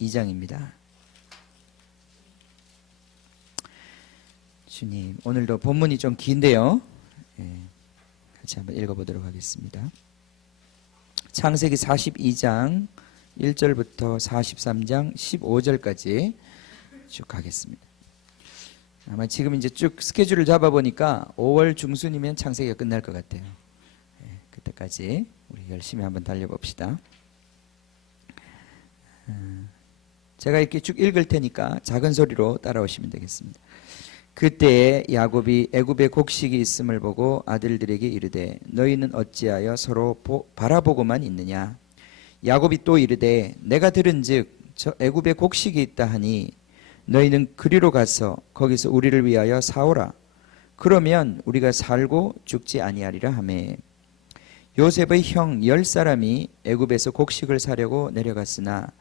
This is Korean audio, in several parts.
42장입니다. 주님, 오늘도 본문이 좀 긴데요. 같이 한번 읽어보도록 하겠습니다. 창세기 42장 1절부터 43장 15절까지 쭉 가겠습니다. 아마 지금 이제 쭉 스케줄을 잡아보니까 5월 중순이면 창세기가 끝날 것 같아요. 그때까지 우리 열심히 한번 달려봅시다. 제가 이렇게 쭉 읽을 테니까 작은 소리로 따라오시면 되겠습니다. 그때에 야곱이 애굽에 곡식이 있음을 보고 아들들에게 이르되 너희는 어찌하여 서로 바라보고만 있느냐. 야곱이 또 이르되 내가 들은즉 저 애굽에 곡식이 있다 하니 너희는 그리로 가서 거기서 우리를 위하여 사오라. 그러면 우리가 살고 죽지 아니하리라 하매 요셉의 형 10사람이 애굽에서 곡식을 사려고 내려갔으나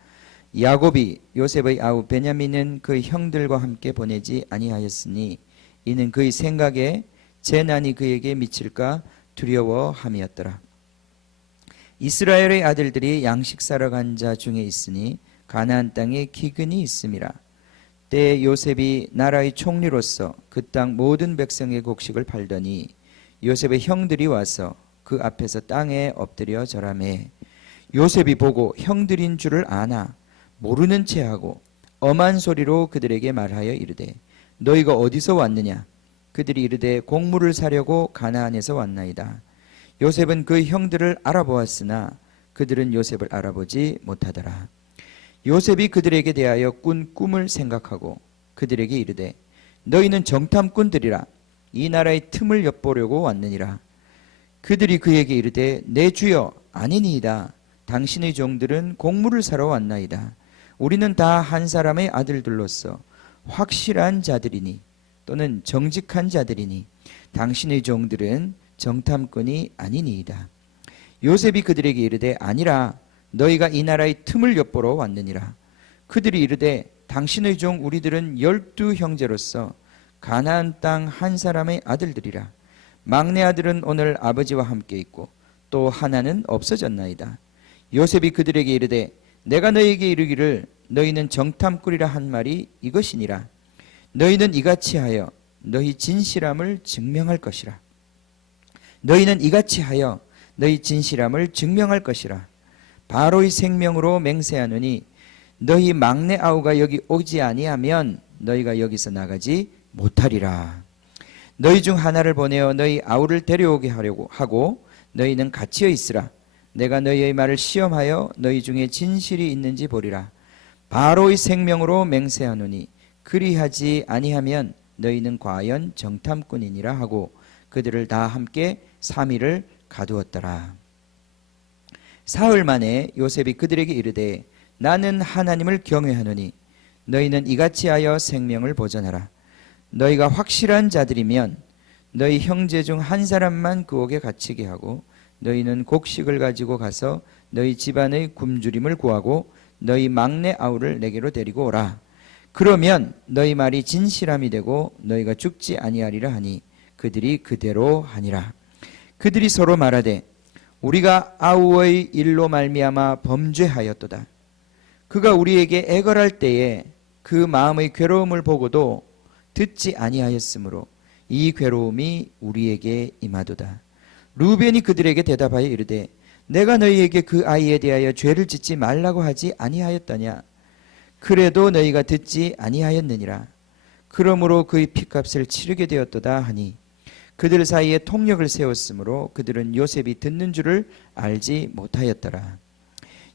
야곱이 요셉의 아우 베냐민은 그 형들과 함께 보내지 아니하였으니 이는 그의 생각에 재난이 그에게 미칠까 두려워함이었더라. 이스라엘의 아들들이 양식 사러 간 자 중에 있으니 가나안 땅에 기근이 있음이라. 때에 요셉이 나라의 총리로서 그 땅 모든 백성의 곡식을 팔더니 요셉의 형들이 와서 그 앞에서 땅에 엎드려 절하매 요셉이 보고 형들인 줄을 아나 모르는 체하고 엄한 소리로 그들에게 말하여 이르되 너희가 어디서 왔느냐. 그들이 이르되 곡물을 사려고 가나안에서 왔나이다. 요셉은 그 형들을 알아보았으나 그들은 요셉을 알아보지 못하더라. 요셉이 그들에게 대하여 꾼 꿈을 생각하고 그들에게 이르되 너희는 정탐꾼들이라 이 나라의 틈을 엿보려고 왔느니라. 그들이 그에게 이르되 내 주여 아니니이다. 당신의 종들은 곡물을 사러 왔나이다. 우리는 다 한 사람의 아들들로서 확실한 자들이니 또는 정직한 자들이니 당신의 종들은 정탐꾼이 아니니이다. 요셉이 그들에게 이르되 아니라 너희가 이 나라의 틈을 엿보러 왔느니라. 그들이 이르되 당신의 종 우리들은 12 형제로서 가나안 땅 한 사람의 아들들이라. 막내 아들은 오늘 아버지와 함께 있고 또 하나는 없어졌나이다. 요셉이 그들에게 이르되 내가 너희에게 이르기를 너희는 정탐꾼이라 한 말이 이것이니라. 너희는 이같이 하여 너희 진실함을 증명할 것이라. 너희는 이같이 하여 너희 진실함을 증명할 것이라. 바로의 생명으로 맹세하노니 너희 막내 아우가 여기 오지 아니하면 너희가 여기서 나가지 못하리라. 너희 중 하나를 보내어 너희 아우를 데려오게 하려고 하고 너희는 갇혀 있으라. 내가 너희의 말을 시험하여 너희 중에 진실이 있는지 보리라. 바로의 생명으로 맹세하노니 그리하지 아니하면 너희는 과연 정탐꾼이니라 하고 그들을 다 함께 3일을 가두었더라. 사흘 만에 요셉이 그들에게 이르되 나는 하나님을 경외하노니 너희는 이같이 하여 생명을 보전하라. 너희가 확실한 자들이면 너희 형제 중 한 사람만 그 옥에 갇히게 하고 너희는 곡식을 가지고 가서 너희 집안의 굶주림을 구하고 너희 막내 아우를 내게로 데리고 오라. 그러면 너희 말이 진실함이 되고 너희가 죽지 아니하리라 하니 그들이 그대로 하니라. 그들이 서로 말하되 우리가 아우의 일로 말미암아 범죄하였도다. 그가 우리에게 애걸할 때에 그 마음의 괴로움을 보고도 듣지 아니하였으므로 이 괴로움이 우리에게 임하도다. 루벤이 그들에게 대답하여 이르되 내가 너희에게 그 아이에 대하여 죄를 짓지 말라고 하지 아니하였더냐. 그래도 너희가 듣지 아니하였느니라. 그러므로 그의 피값을 치르게 되었도다 하니 그들 사이에 통력을 세웠으므로 그들은 요셉이 듣는 줄을 알지 못하였더라.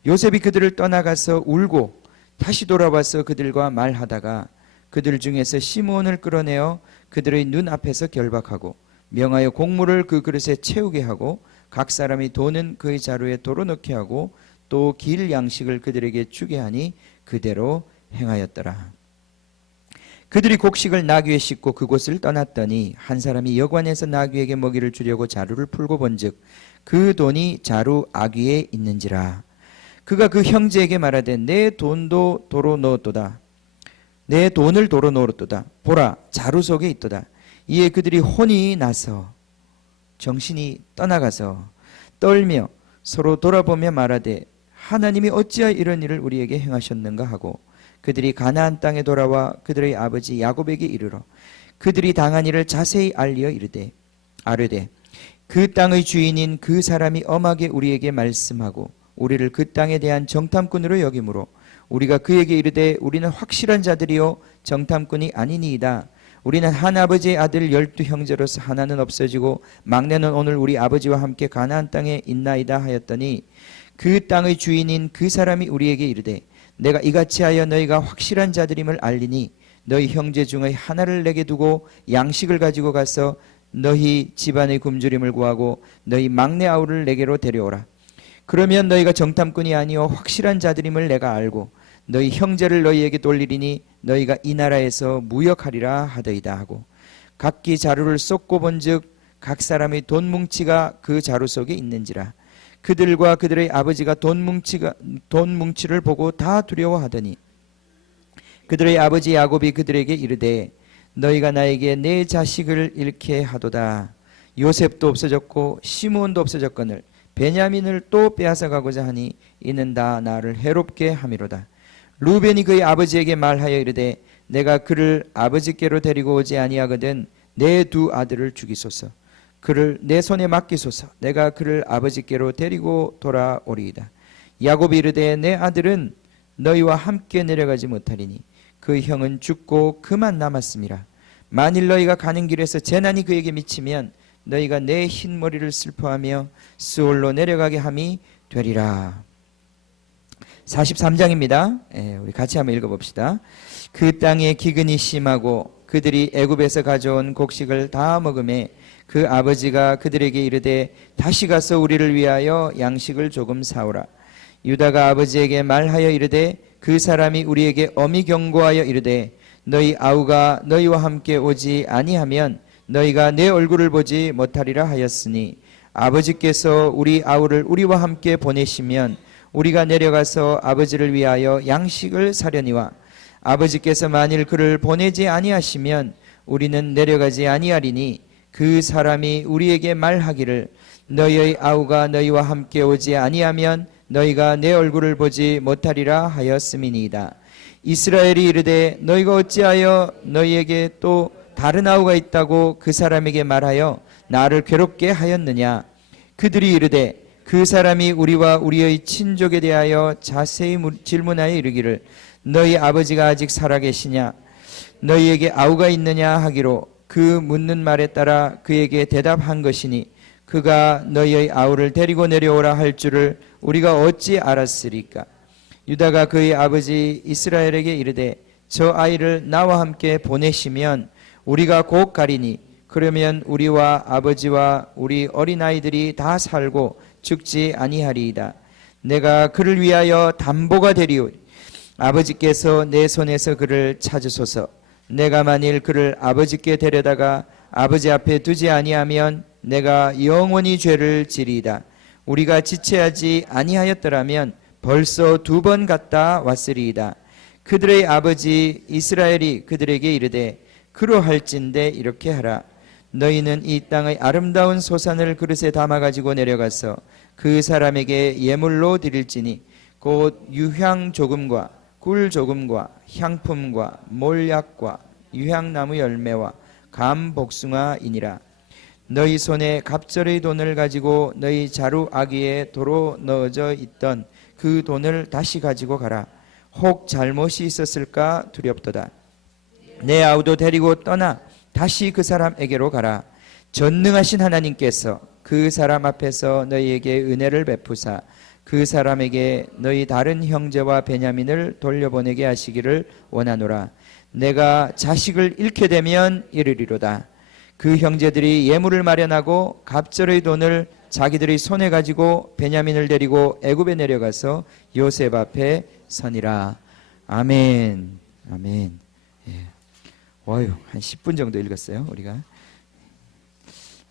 요셉이 그들을 떠나가서 울고 다시 돌아와서 그들과 말하다가 그들 중에서 시므온을 끌어내어 그들의 눈앞에서 결박하고 명하여 곡물을 그 그릇에 채우게 하고 각 사람이 돈은 그의 자루에 도로 넣게 하고 또 길 양식을 그들에게 주게 하니 그대로 행하였더라. 그들이 곡식을 나귀에 싣고 그곳을 떠났더니 한 사람이 여관에서 나귀에게 먹이를 주려고 자루를 풀고 본즉 그 돈이 자루 아귀에 있는지라. 그가 그 형제에게 말하되 내 돈도 도로 넣었도다. 내 돈을 도로 넣었도다. 보라 자루 속에 있도다. 이에 그들이 혼이 나서 정신이 떠나가서 떨며 서로 돌아보며 말하되 하나님이 어찌하여 이런 일을 우리에게 행하셨는가 하고 그들이 가나안 땅에 돌아와 그들의 아버지 야곱에게 이르러 그들이 당한 일을 자세히 알리어 아뢰되 그 땅의 주인인 그 사람이 엄하게 우리에게 말씀하고 우리를 그 땅에 대한 정탐꾼으로 여김으로 우리가 그에게 이르되 우리는 확실한 자들이요 정탐꾼이 아니니이다. 우리는 한 아버지의 아들 12 형제로서 하나는 없어지고 막내는 오늘 우리 아버지와 함께 가나안 땅에 있나이다 하였더니 그 땅의 주인인 그 사람이 우리에게 이르되 내가 이같이 하여 너희가 확실한 자들임을 알리니 너희 형제 중의 하나를 내게 두고 양식을 가지고 가서 너희 집안의 굶주림을 구하고 너희 막내 아우를 내게로 데려오라. 그러면 너희가 정탐꾼이 아니요 확실한 자들임을 내가 알고 너희 형제를 너희에게 돌리리니 너희가 이 나라에서 무역하리라 하더이다 하고 각기 자루를 쏟고 본즉 각 사람의 돈 뭉치가 그 자루 속에 있는지라. 그들과 그들의 아버지가 돈 뭉치를 보고 다 두려워하더니 그들의 아버지 야곱이 그들에게 이르되 너희가 나에게 내 자식을 잃게 하도다. 요셉도 없어졌고 시므온도 없어졌거늘 베냐민을 또 빼앗아 가고자 하니 이는 다 나를 해롭게 함이로다. 루벤이 그의 아버지에게 말하여 이르되 내가 그를 아버지께로 데리고 오지 아니하거든 내 두 아들을 죽이소서. 그를 내 손에 맡기소서. 내가 그를 아버지께로 데리고 돌아오리이다. 야곱이 이르되 내 아들은 너희와 함께 내려가지 못하리니 그 형은 죽고 그만 남았음이라. 만일 너희가 가는 길에서 재난이 그에게 미치면 너희가 내 흰머리를 슬퍼하며 스올로 내려가게 함이 되리라. 43장입니다. 우리 같이 한번 읽어봅시다. 그 땅에 기근이 심하고 그들이 애굽에서 가져온 곡식을 다 먹음에 그 아버지가 그들에게 이르되 다시 가서 우리를 위하여 양식을 조금 사오라. 유다가 아버지에게 말하여 이르되 그 사람이 우리에게 엄히 경고하여 이르되 너희 아우가 너희와 함께 오지 아니하면 너희가 내 얼굴을 보지 못하리라 하였으니 아버지께서 우리 아우를 우리와 함께 보내시면 우리가 내려가서 아버지를 위하여 양식을 사려니와 아버지께서 만일 그를 보내지 아니하시면 우리는 내려가지 아니하리니 그 사람이 우리에게 말하기를 너희의 아우가 너희와 함께 오지 아니하면 너희가 내 얼굴을 보지 못하리라 하였음이니이다. 이스라엘이 이르되 너희가 어찌하여 너희에게 또 다른 아우가 있다고 그 사람에게 말하여 나를 괴롭게 하였느냐. 그들이 이르되 그 사람이 우리와 우리의 친족에 대하여 자세히 질문하여 이르기를 너희 아버지가 아직 살아계시냐 너희에게 아우가 있느냐 하기로 그 묻는 말에 따라 그에게 대답한 것이니 그가 너희의 아우를 데리고 내려오라 할 줄을 우리가 어찌 알았으리까. 유다가 그의 아버지 이스라엘에게 이르되 저 아이를 나와 함께 보내시면 우리가 곧 가리니 그러면 우리와 아버지와 우리 어린아이들이 다 살고 죽지 아니하리이다. 내가 그를 위하여 담보가 되리오니 아버지께서 내 손에서 그를 찾으소서. 내가 만일 그를 아버지께 데려다가 아버지 앞에 두지 아니하면 내가 영원히 죄를 지리이다. 우리가 지체하지 아니하였더라면 벌써 2번 갔다 왔으리이다. 그들의 아버지 이스라엘이 그들에게 이르되 그러할진대 이렇게 하라. 너희는 이 땅의 아름다운 소산을 그릇에 담아가지고 내려가서 그 사람에게 예물로 드릴지니 곧 유향 조금과 꿀 조금과 향품과 몰약과 유향나무 열매와 감 복숭아이니라. 너희 손에 갑절의 돈을 가지고 너희 자루 아귀에 도로 넣어져 있던 그 돈을 다시 가지고 가라. 혹 잘못이 있었을까 두렵도다. 내 아우도 데리고 떠나 다시 그 사람에게로 가라. 전능하신 하나님께서 그 사람 앞에서 너희에게 은혜를 베푸사 그 사람에게 너희 다른 형제와 베냐민을 돌려보내게 하시기를 원하노라. 내가 자식을 잃게 되면 이르리로다. 그 형제들이 예물을 마련하고 갑절의 돈을 자기들의 손에 가지고 베냐민을 데리고 애굽에 내려가서 요셉 앞에 서니라. 아멘. 아멘. 예. 어휴, 한 10분 정도 읽었어요, 우리가.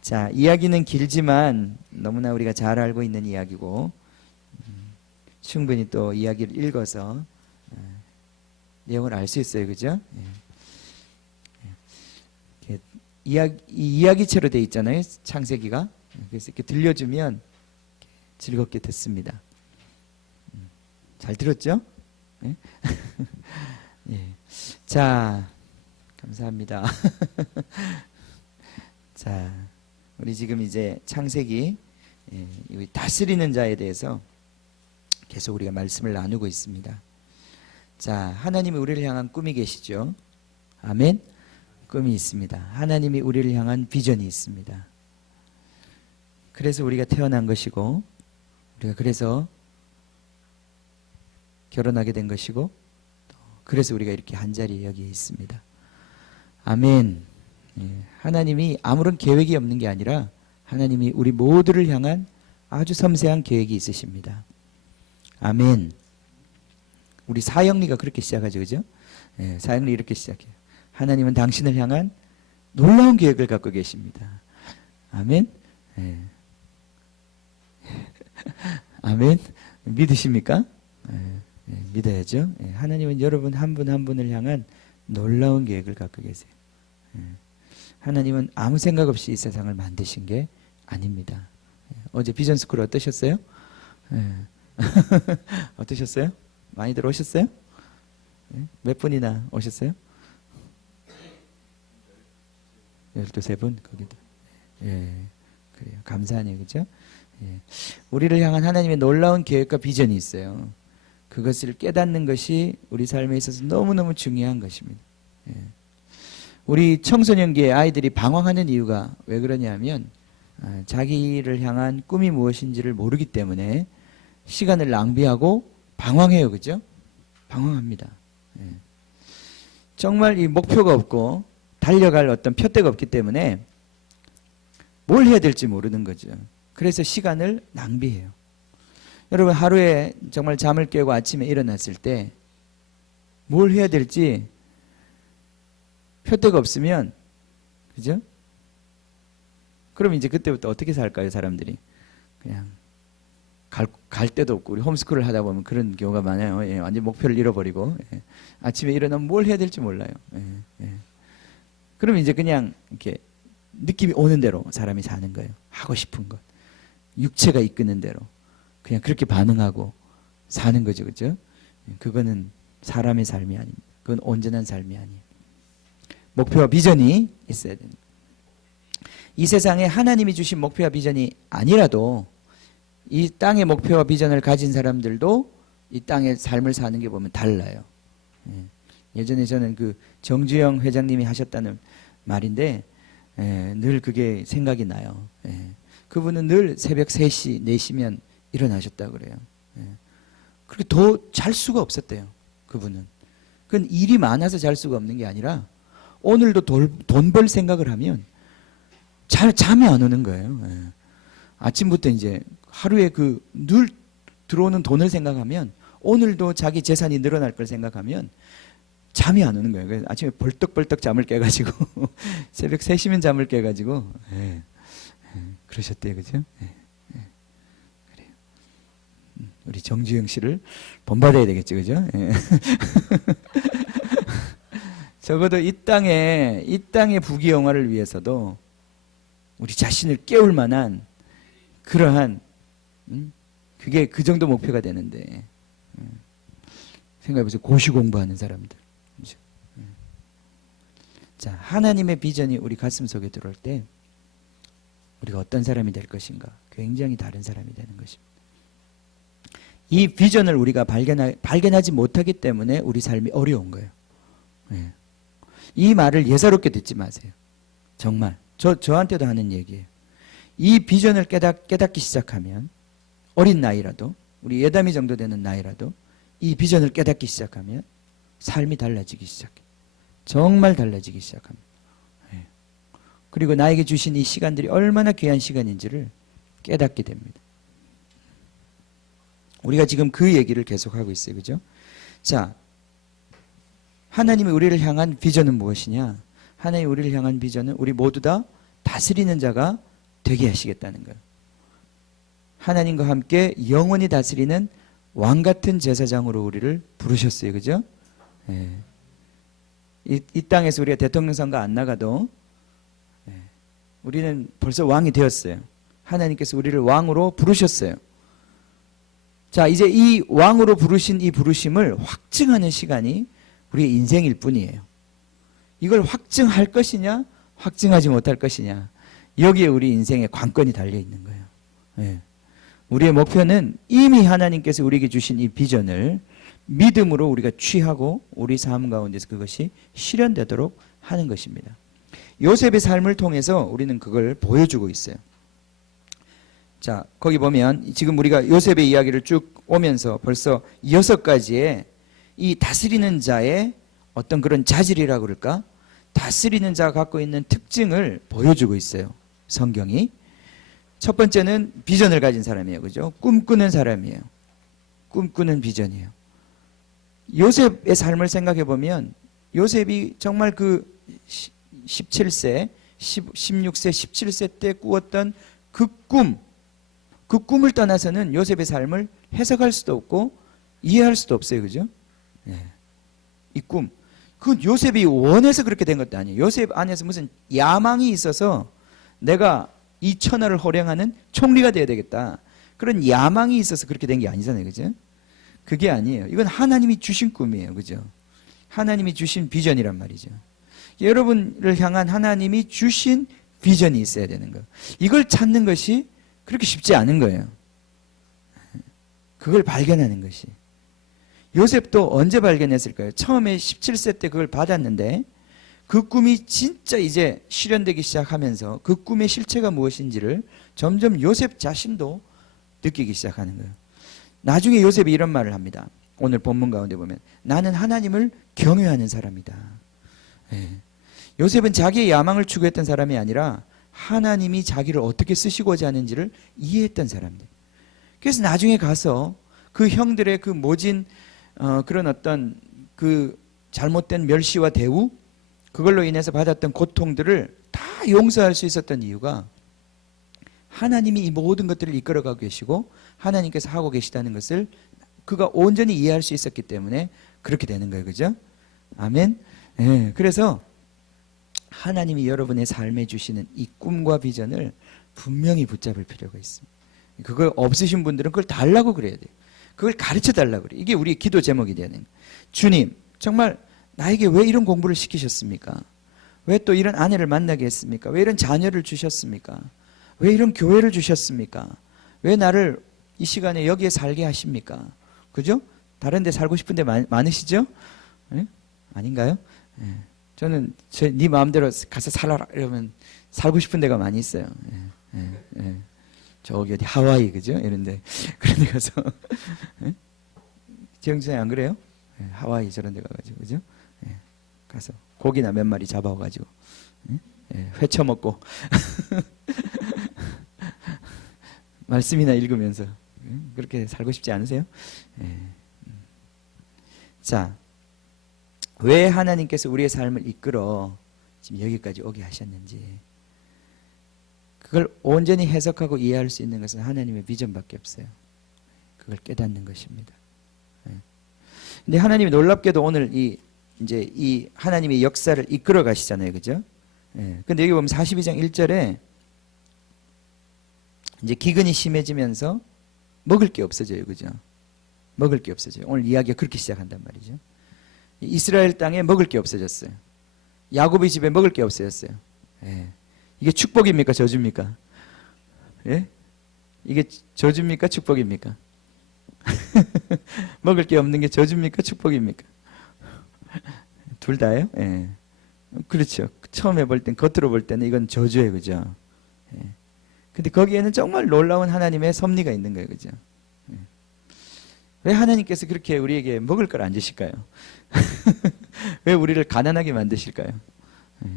자, 이야기는 길지만 너무나 우리가 잘 알고 있는 이야기고 충분히 또 이야기를 읽어서 내용을 알 수 있어요, 그죠? 이야기체로 돼 있잖아요, 창세기가. 그래서 이렇게 들려주면 즐겁게 듣습니다. 잘 들었죠? 예? 예. 자, 감사합니다. 자, 우리 지금 이제 창세기 이 다스리는 자에 대해서 계속 우리가 말씀을 나누고 있습니다. 자, 하나님이 우리를 향한 꿈이 계시죠? 아멘. 꿈이 있습니다. 하나님이 우리를 향한 비전이 있습니다. 그래서 우리가 태어난 것이고, 우리가 그래서 결혼하게 된 것이고, 그래서 우리가 이렇게 한자리에 여기 있습니다. 아멘. 하나님이 아무런 계획이 없는 게 아니라 하나님이 우리 모두를 향한 아주 섬세한 계획이 있으십니다. 아멘. 우리 사형리가 그렇게 시작하죠, 그죠? 사형리 이렇게 시작해요. 하나님은 당신을 향한 놀라운 계획을 갖고 계십니다. 아멘. 아멘. 믿으십니까? 믿어야죠. 하나님은 여러분 한 분 한 분을 향한 놀라운 계획을 갖고 계세요. 하나님은 아무 생각 없이 이 세상을 만드신 게 아닙니다. 어제 비전스쿨 어떠셨어요? 어떠셨어요? 많이들 오셨어요? 몇 분이나 오셨어요? 12분? 거기도. 그래요. 감사하네요. 그죠? 우리를 향한 하나님의 놀라운 계획과 비전이 있어요. 그것을 깨닫는 것이 우리 삶에 있어서 너무너무 중요한 것입니다. 우리 청소년기에 아이들이 방황하는 이유가 왜 그러냐면 자기를 향한 꿈이 무엇인지를 모르기 때문에 시간을 낭비하고 방황해요. 그죠? 방황합니다. 정말 이 목표가 없고 달려갈 어떤 표대가 없기 때문에 뭘 해야 될지 모르는 거죠. 그래서 시간을 낭비해요. 여러분 하루에 정말 잠을 깨고 아침에 일어났을 때 뭘 해야 될지 표대가 없으면, 그죠? 그럼 이제 그때부터 어떻게 살까요, 사람들이? 그냥 갈 데도 없고, 우리 홈스쿨을 하다 보면 그런 경우가 많아요. 완전 목표를 잃어버리고 아침에 일어나면 뭘 해야 될지 몰라요. 그럼 이제 그냥 이렇게 느낌이 오는 대로 사람이 사는 거예요. 하고 싶은 것, 육체가 이끄는 대로 그냥 그렇게 반응하고 사는 거죠, 그죠? 그거는 사람의 삶이 아닙니다. 그건 온전한 삶이 아니에요. 목표와 비전이 있어야 됩니다. 이 세상에 하나님이 주신 목표와 비전이 아니라도 이 땅의 목표와 비전을 가진 사람들도 이 땅의 삶을 사는 게 보면 달라요. 예전에 저는 그 정주영 회장님이 하셨다는 말인데 늘 그게 생각이 나요. 그분은 늘 새벽 3시, 4시면 일어나셨다고 그래요. 그렇게 더 잘 수가 없었대요. 그분은. 그건 일이 많아서 잘 수가 없는 게 아니라 오늘도 돈 벌 생각을 하면 잠이 안 오는 거예요. 아침부터 이제 하루에 그 늘 들어오는 돈을 생각하면, 오늘도 자기 재산이 늘어날 걸 생각하면 잠이 안 오는 거예요. 그래서 아침에 벌떡벌떡 잠을 깨가지고 새벽 3시면 잠을 깨가지고 그러셨대요. 그죠? 그래요. 우리 정주영 씨를 본받아야 되겠죠. 그죠? 적어도 이 땅의 부귀영화를 위해서도 우리 자신을 깨울 만한 그러한 그게 그 정도 목표가 되는데, 생각해보세요. 고시 공부하는 사람들. 그렇죠? 자, 하나님의 비전이 우리 가슴 속에 들어올 때 우리가 어떤 사람이 될 것인가? 굉장히 다른 사람이 되는 것입니다. 이 비전을 우리가 발견하지 못하기 때문에 우리 삶이 어려운 거예요. 이 말을 예사롭게 듣지 마세요. 정말 저한테도 하는 얘기예요. 이 비전을 깨닫기 시작하면, 어린 나이라도, 우리 예담이 정도 되는 나이라도 이 비전을 깨닫기 시작하면 삶이 달라지기 시작해요. 정말 달라지기 시작합니다. 그리고 나에게 주신 이 시간들이 얼마나 귀한 시간인지를 깨닫게 됩니다. 우리가 지금 그 얘기를 계속하고 있어요. 그죠? 자, 하나님이 우리를 향한 비전은 무엇이냐? 하나님이 우리를 향한 비전은 우리 모두 다 다스리는 자가 되게 하시겠다는 거예요. 하나님과 함께 영원히 다스리는 왕 같은 제사장으로 우리를 부르셨어요. 그죠? 이 땅에서 우리가 대통령 선거 안 나가도 우리는 벌써 왕이 되었어요. 하나님께서 우리를 왕으로 부르셨어요. 자, 이제 이 왕으로 부르신 이 부르심을 확증하는 시간이 우리의 인생일 뿐이에요. 이걸 확증할 것이냐, 확증하지 못할 것이냐, 여기에 우리 인생의 관건이 달려 있는 거예요. 예. 우리의 목표는 이미 하나님께서 우리에게 주신 이 비전을 믿음으로 우리가 취하고 우리 삶 가운데서 그것이 실현되도록 하는 것입니다. 요셉의 삶을 통해서 우리는 그걸 보여주고 있어요. 자, 거기 보면 지금 우리가 요셉의 이야기를 쭉 오면서 벌써 6가지의 이 다스리는 자의 어떤 그런 자질이라고 그럴까? 다스리는 자가 갖고 있는 특징을 보여주고 있어요. 성경이. 첫 번째는 비전을 가진 사람이에요. 그죠? 꿈꾸는 사람이에요. 꿈꾸는 비전이에요. 요셉의 삶을 생각해 보면 요셉이 정말 그 17세, 16세, 17세 때 꾸었던 그 꿈을 떠나서는 요셉의 삶을 해석할 수도 없고 이해할 수도 없어요. 그죠? 네. 이 꿈. 그 요셉이 원해서 그렇게 된 것도 아니에요. 요셉 안에서 무슨 야망이 있어서 내가 이 천하를 호령하는 총리가 되어야 되겠다. 그런 야망이 있어서 그렇게 된 게 아니잖아요. 그죠? 그게 아니에요. 이건 하나님이 주신 꿈이에요. 그죠? 하나님이 주신 비전이란 말이죠. 여러분을 향한 하나님이 주신 비전이 있어야 되는 거예요. 이걸 찾는 것이 그렇게 쉽지 않은 거예요. 그걸 발견하는 것이. 요셉도 언제 발견했을까요? 처음에 17세 때 그걸 받았는데 그 꿈이 진짜 이제 실현되기 시작하면서 그 꿈의 실체가 무엇인지를 점점 요셉 자신도 느끼기 시작하는 거예요. 나중에 요셉이 이런 말을 합니다. 오늘 본문 가운데 보면 나는 하나님을 경외하는 사람이다. 예. 요셉은 자기의 야망을 추구했던 사람이 아니라 하나님이 자기를 어떻게 쓰시고자 하는지를 이해했던 사람들. 그래서 나중에 가서 그 형들의 그 모진 그런 어떤 그 잘못된 멸시와 대우, 그걸로 인해서 받았던 고통들을 다 용서할 수 있었던 이유가 하나님이 이 모든 것들을 이끌어가고 계시고 하나님께서 하고 계시다는 것을 그가 온전히 이해할 수 있었기 때문에 그렇게 되는 거예요. 그죠? 아멘. 예, 그래서 하나님이 여러분의 삶에 주시는 이 꿈과 비전을 분명히 붙잡을 필요가 있습니다. 그걸 없으신 분들은 그걸 달라고 그래야 돼요. 그걸 가르쳐 달라고 그래요. 이게 우리의 기도 제목이 되는 거예요. 주님, 정말 나에게 왜 이런 공부를 시키셨습니까? 왜 또 이런 아내를 만나게 했습니까? 왜 이런 자녀를 주셨습니까? 왜 이런 교회를 주셨습니까? 왜 나를 이 시간에 여기에 살게 하십니까? 그죠? 다른 데 살고 싶은 데 많으시죠? 네? 아닌가요? 네. 저는 네 마음대로 가서 살아라 이러면 살고 싶은 데가 많이 있어요. 저기 어디 하와이 그죠? 이런데 그런 데 가서 지영진이 안 그래요? 하와이 저런 데 가가지고 그죠? 가서 고기나 몇 마리 잡아와가지고 회 처먹고 말씀이나 읽으면서 그렇게 살고 싶지 않으세요? 자, 왜 하나님께서 우리의 삶을 이끌어 지금 여기까지 오게 하셨는지 그걸 온전히 해석하고 이해할 수 있는 것은 하나님의 비전밖에 없어요. 그걸 깨닫는 것입니다. 근데 하나님이 놀랍게도 오늘 이제 이 하나님의 역사를 이끌어 가시잖아요. 그죠? 근데 여기 보면 42장 1절에 이제 기근이 심해지면서 먹을 게 없어져요. 그죠? 먹을 게 없어져요. 오늘 이야기가 그렇게 시작한단 말이죠. 이스라엘 땅에 먹을 게 없어졌어요. 야곱의 집에 먹을 게 없어졌어요. 이게 축복입니까? 저주입니까? 예? 이게 저주입니까? 축복입니까? 먹을 게 없는 게 저주입니까? 축복입니까? 둘 다예요? 예. 그렇죠. 처음에 볼 땐, 겉으로 볼 때는 이건 저주예요. 그죠? 예. 근데 거기에는 정말 놀라운 하나님의 섭리가 있는 거예요. 그죠? 예. 왜 하나님께서 그렇게 우리에게 먹을 걸 안 주실까요? 왜 우리를 가난하게 만드실까요? 예.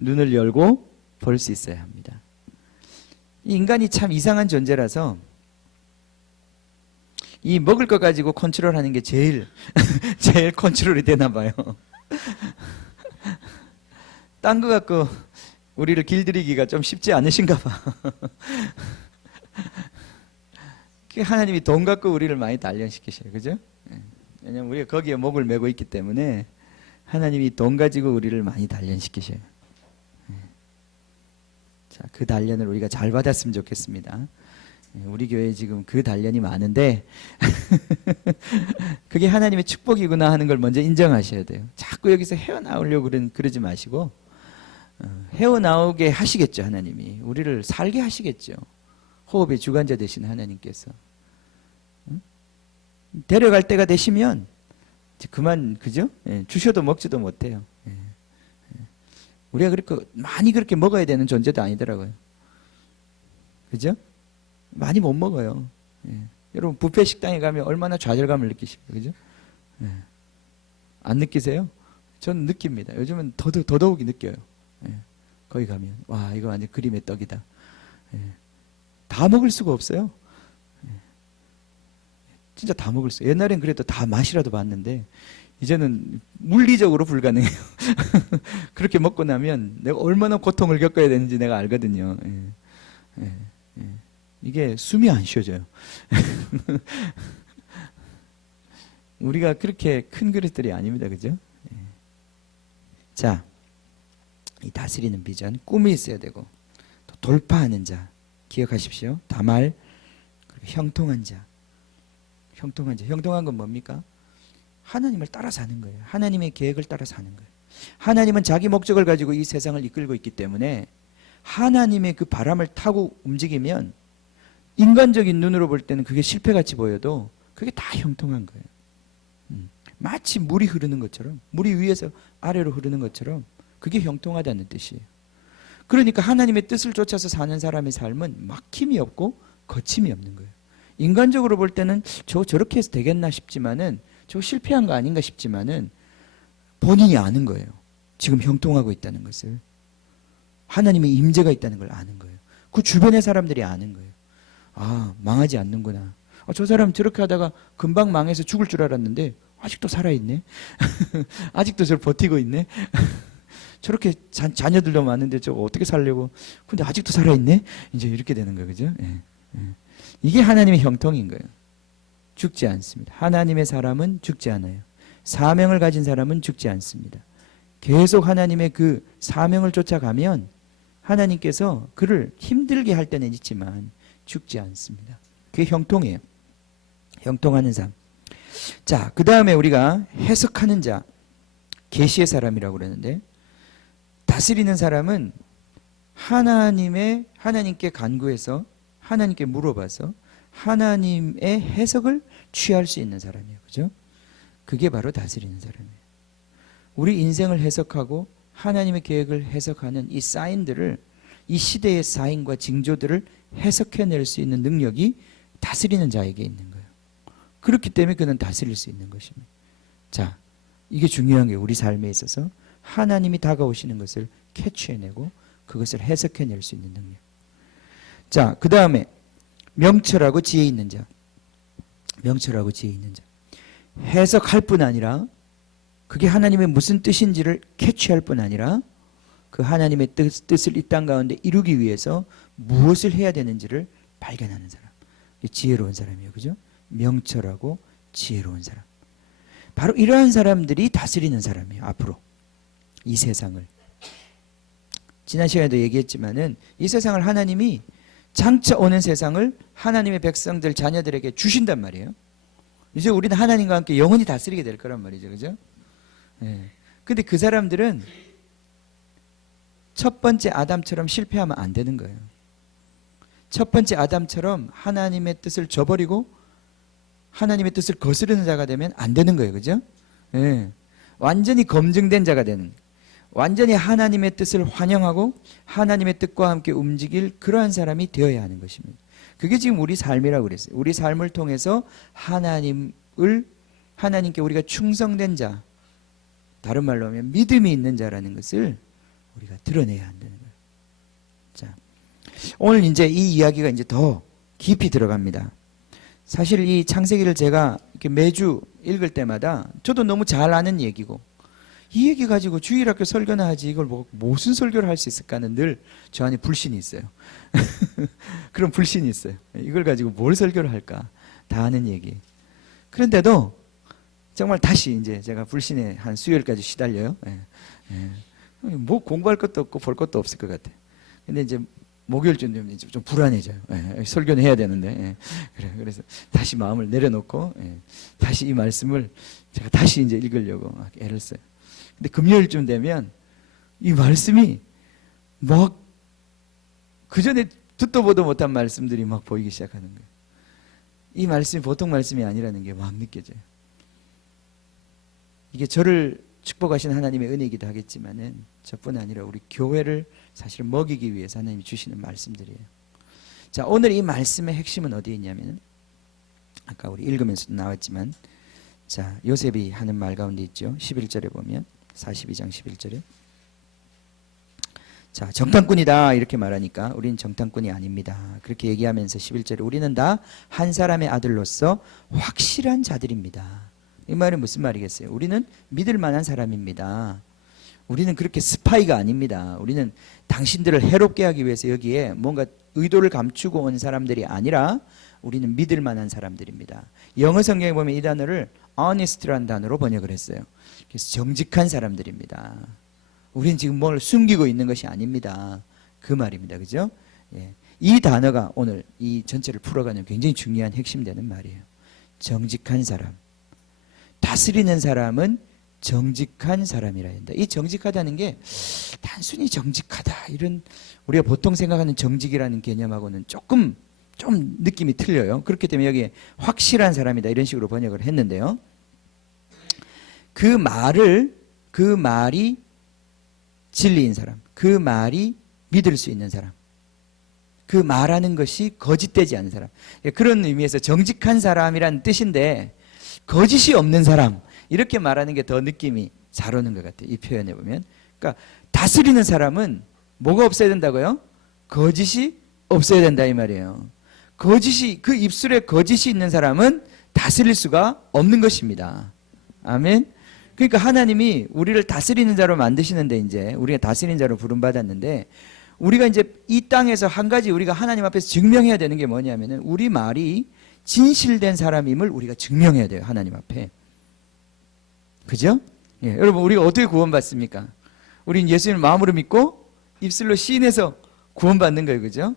눈을 열고 볼 수 있어야 합니다. 인간이 참 이상한 존재라서 이 먹을 거 가지고 컨트롤하는 게 제일 컨트롤이 되나 봐요. 딴 거 갖고 우리를 길들이기가 좀 쉽지 않으신가 봐. 하나님이 돈 갖고 우리를 많이 단련시키셔요. 그죠? 왜냐하면 우리가 거기에 목을 메고 있기 때문에 하나님이 돈 가지고 우리를 많이 단련시키셔요. 자, 그 단련을 우리가 잘 받았으면 좋겠습니다. 우리 교회에 지금 그 단련이 많은데 그게 하나님의 축복이구나 하는 걸 먼저 인정하셔야 돼요. 자꾸 여기서 헤어나오려고 그러지 마시고 헤어나오게 하시겠죠. 하나님이 우리를 살게 하시겠죠. 호흡의 주관자 되신 하나님께서 데려갈 때가 되시면 그만, 그죠? 주셔도 먹지도 못해요. 우리가 그렇게 많이 그렇게 먹어야 되는 존재도 아니더라고요. 그죠? 많이 못 먹어요. 여러분 뷔페 식당에 가면 얼마나 좌절감을 느끼십니까? 그죠? 안 느끼세요? 저는 느낍니다. 요즘은 더더욱이 느껴요. 거기 가면 와, 이거 완전 그림의 떡이다. 다 먹을 수가 없어요. 진짜 다 먹을 수. 옛날엔 그래도 다 맛이라도 봤는데 이제는 물리적으로 불가능해요. 그렇게 먹고 나면 내가 얼마나 고통을 겪어야 되는지 내가 알거든요. 이게 숨이 안 쉬어져요. 우리가 그렇게 큰 그릇들이 아닙니다. 그죠? 자, 이 다스리는 비전, 꿈이 있어야 되고 또 돌파하는 자 기억하십시오. 다말, 그리고 형통한 자. 형통한 건 뭡니까? 하나님을 따라 사는 거예요. 하나님의 계획을 따라 사는 거예요. 하나님은 자기 목적을 가지고 이 세상을 이끌고 있기 때문에 하나님의 그 바람을 타고 움직이면 인간적인 눈으로 볼 때는 그게 실패같이 보여도 그게 다 형통한 거예요. 마치 물이 흐르는 것처럼, 물이 위에서 아래로 흐르는 것처럼 그게 형통하다는 뜻이에요. 그러니까 하나님의 뜻을 쫓아서 사는 사람의 삶은 막힘이 없고 거침이 없는 거예요. 인간적으로 볼 때는 저렇게 해서 되겠나 싶지만은 저 실패한 거 아닌가 싶지만은 본인이 아는 거예요. 지금 형통하고 있다는 것을. 하나님의 임재가 있다는 걸 아는 거예요. 그 주변의 사람들이 아는 거예요. 아, 망하지 않는구나. 저 사람 저렇게 하다가 금방 망해서 죽을 줄 알았는데 아직도 살아있네. 아직도 저를 버티고 있네. 저렇게 자녀들도 많은데 저거 어떻게 살려고. 근데 아직도 살아있네. 이제 이렇게 되는 거예요. 그죠? 이게 하나님의 형통인 거예요. 죽지 않습니다. 하나님의 사람은 죽지 않아요. 사명을 가진 사람은 죽지 않습니다. 계속 하나님의 그 사명을 쫓아가면 하나님께서 그를 힘들게 할 때는 있지만 죽지 않습니다. 그게 형통이에요. 형통하는 삶. 자, 그 다음에 우리가 해석하는 자, 계시의 사람이라고 그러는데, 다스리는 사람은 하나님께 간구해서 하나님께 물어봐서 하나님의 해석을 취할 수 있는 사람이에요. 그죠? 그게 바로 다스리는 사람이에요. 우리 인생을 해석하고 하나님의 계획을 해석하는 이 사인들을, 이 시대의 사인과 징조들을 해석해낼 수 있는 능력이 다스리는 자에게 있는 거예요. 그렇기 때문에 그는 다스릴 수 있는 것입니다. 자, 이게 중요한 게 우리 삶에 있어서 하나님이 다가오시는 것을 캐치해내고 그것을 해석해낼 수 있는 능력. 자, 그 다음에 명철하고 지혜 있는 자. 명철하고 지혜 있는 자. 해석할 뿐 아니라 그게 하나님의 무슨 뜻인지를 캐치할 뿐 아니라 그 하나님의 뜻을 이 땅 가운데 이루기 위해서 무엇을 해야 되는지를 발견하는 사람. 지혜로운 사람이에요. 그죠? 명철하고 지혜로운 사람. 바로 이러한 사람들이 다스리는 사람이에요. 앞으로 이 세상을. 지난 시간에도 얘기했지만은 이 세상을 하나님이 장차 오는 세상을 하나님의 백성들 자녀들에게 주신단 말이에요. 이제 우리는 하나님과 함께 영원히 다스리게 될 거란 말이죠. 그죠? 근데 그 사람들은 첫 번째 아담처럼 실패하면 안 되는 거예요. 첫 번째 아담처럼 하나님의 뜻을 저버리고 하나님의 뜻을 거스르는 자가 되면 안 되는 거예요. 그죠? 완전히 검증된 자가 되는, 완전히 하나님의 뜻을 환영하고 하나님의 뜻과 함께 움직일 그러한 사람이 되어야 하는 것입니다. 그게 지금 우리 삶이라고 그랬어요. 우리 삶을 통해서 하나님께 우리가 충성된 자, 다른 말로 하면 믿음이 있는 자라는 것을 우리가 드러내야 한다는 거예요. 자, 오늘 이제 이 이야기가 이제 더 깊이 들어갑니다. 사실 이 창세기를 제가 이렇게 매주 읽을 때마다 저도 너무 잘 아는 얘기고, 이 얘기 가지고 주일학교 설교나 하지 이걸 뭐 무슨 설교를 할 수 있을까는 늘 저 안에 불신이 있어요. 그런 불신이 있어요. 이걸 가지고 뭘 설교를 할까? 다 아는 얘기. 그런데도 정말 다시 이제 제가 불신에 한 수요일까지 시달려요. 뭐 공부할 것도 없고 볼 것도 없을 것 같아요. 근데 이제 목요일쯤 되면 이제 좀 불안해져요. 예, 설교는 해야 되는데. 예, 그래서 다시 마음을 내려놓고 다시 이 말씀을 제가 다시 이제 읽으려고 막 애를 써요. 근데 금요일쯤 되면 이 말씀이 막 그 전에 듣도 보도 못한 말씀들이 막 보이기 시작하는 거예요. 이 말씀이 보통 말씀이 아니라는 게 막 느껴져요. 이게 저를 축복하신 하나님의 은혜이기도 하겠지만은 저뿐 아니라 우리 교회를 사실 먹이기 위해서 하나님이 주시는 말씀들이에요. 자, 오늘 이 말씀의 핵심은 어디에 있냐면 아까 우리 읽으면서도 나왔지만 자, 요셉이 하는 말 가운데 있죠. 11절에 보면 42장 11절에 자, 정탐꾼이다 이렇게 말하니까 우리는 정탐꾼이 아닙니다. 그렇게 얘기하면서 11절에 우리는 다 한 사람의 아들로서 확실한 자들입니다. 이 말은 무슨 말이겠어요? 우리는 믿을 만한 사람입니다. 우리는 그렇게 스파이가 아닙니다. 우리는 당신들을 해롭게 하기 위해서 여기에 뭔가 의도를 감추고 온 사람들이 아니라 우리는 믿을 만한 사람들입니다. 영어 성경에 보면 이 단어를 honest라는 단어로 번역을 했어요. 그래서 정직한 사람들입니다. 우리는 지금 뭘 숨기고 있는 것이 아닙니다. 그 말입니다. 그죠? 예. 이 단어가 오늘 이 전체를 풀어가는 굉장히 중요한 핵심되는 말이에요. 정직한 사람. 다스리는 사람은 정직한 사람이라 한다. 이 정직하다는 게 단순히 정직하다 이런 우리가 보통 생각하는 정직이라는 개념하고는 조금 좀 느낌이 틀려요. 그렇기 때문에 여기에 확실한 사람이다 이런 식으로 번역을 했는데요. 그 말이 진리인 사람, 그 말이 믿을 수 있는 사람, 그 말하는 것이 거짓되지 않은 사람. 그런 의미에서 정직한 사람이란 뜻인데 거짓이 없는 사람 이렇게 말하는 게 더 느낌이 잘 오는 것 같아요. 이 표현에 보면. 그러니까 다스리는 사람은 뭐가 없어야 된다고요? 거짓이 없어야 된다 이 말이에요. 거짓이 그 입술에 거짓이 있는 사람은 다스릴 수가 없는 것입니다. 아멘. 그러니까 하나님이 우리를 다스리는 자로 만드시는데 이제 우리가 다스리는 자로 부름받았는데 우리가 이제 이 땅에서 한 가지 우리가 하나님 앞에서 증명해야 되는 게 뭐냐면은 우리 말이 진실된 사람임을 우리가 증명해야 돼요. 하나님 앞에. 그죠? 예, 여러분 우리가 어떻게 구원받습니까? 우리는 예수님을 마음으로 믿고 입술로 시인해서 구원받는 거예요. 그죠?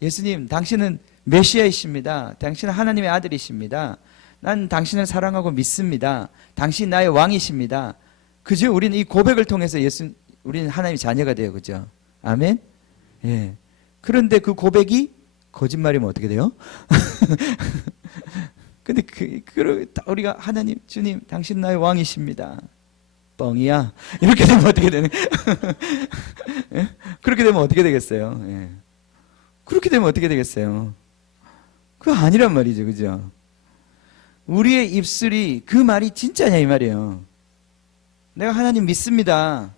예수님 당신은 메시아이십니다. 당신은 하나님의 아들이십니다. 난 당신을 사랑하고 믿습니다. 당신 나의 왕이십니다. 그죠? 우리는 이 고백을 통해서 우리는 하나님의 자녀가 돼요. 그죠? 아멘? 예. 그런데 그 고백이 거짓말이면 어떻게 돼요? 근데 우리가 하나님, 주님, 당신 나의 왕이십니다. 뻥이야. 이렇게 되면 어떻게 되는? 예? 그렇게 되면 어떻게 되겠어요? 예. 그렇게 되면 어떻게 되겠어요? 그거 아니란 말이죠. 그죠? 우리의 입술이 그 말이 진짜냐 이 말이에요. 내가 하나님 믿습니다.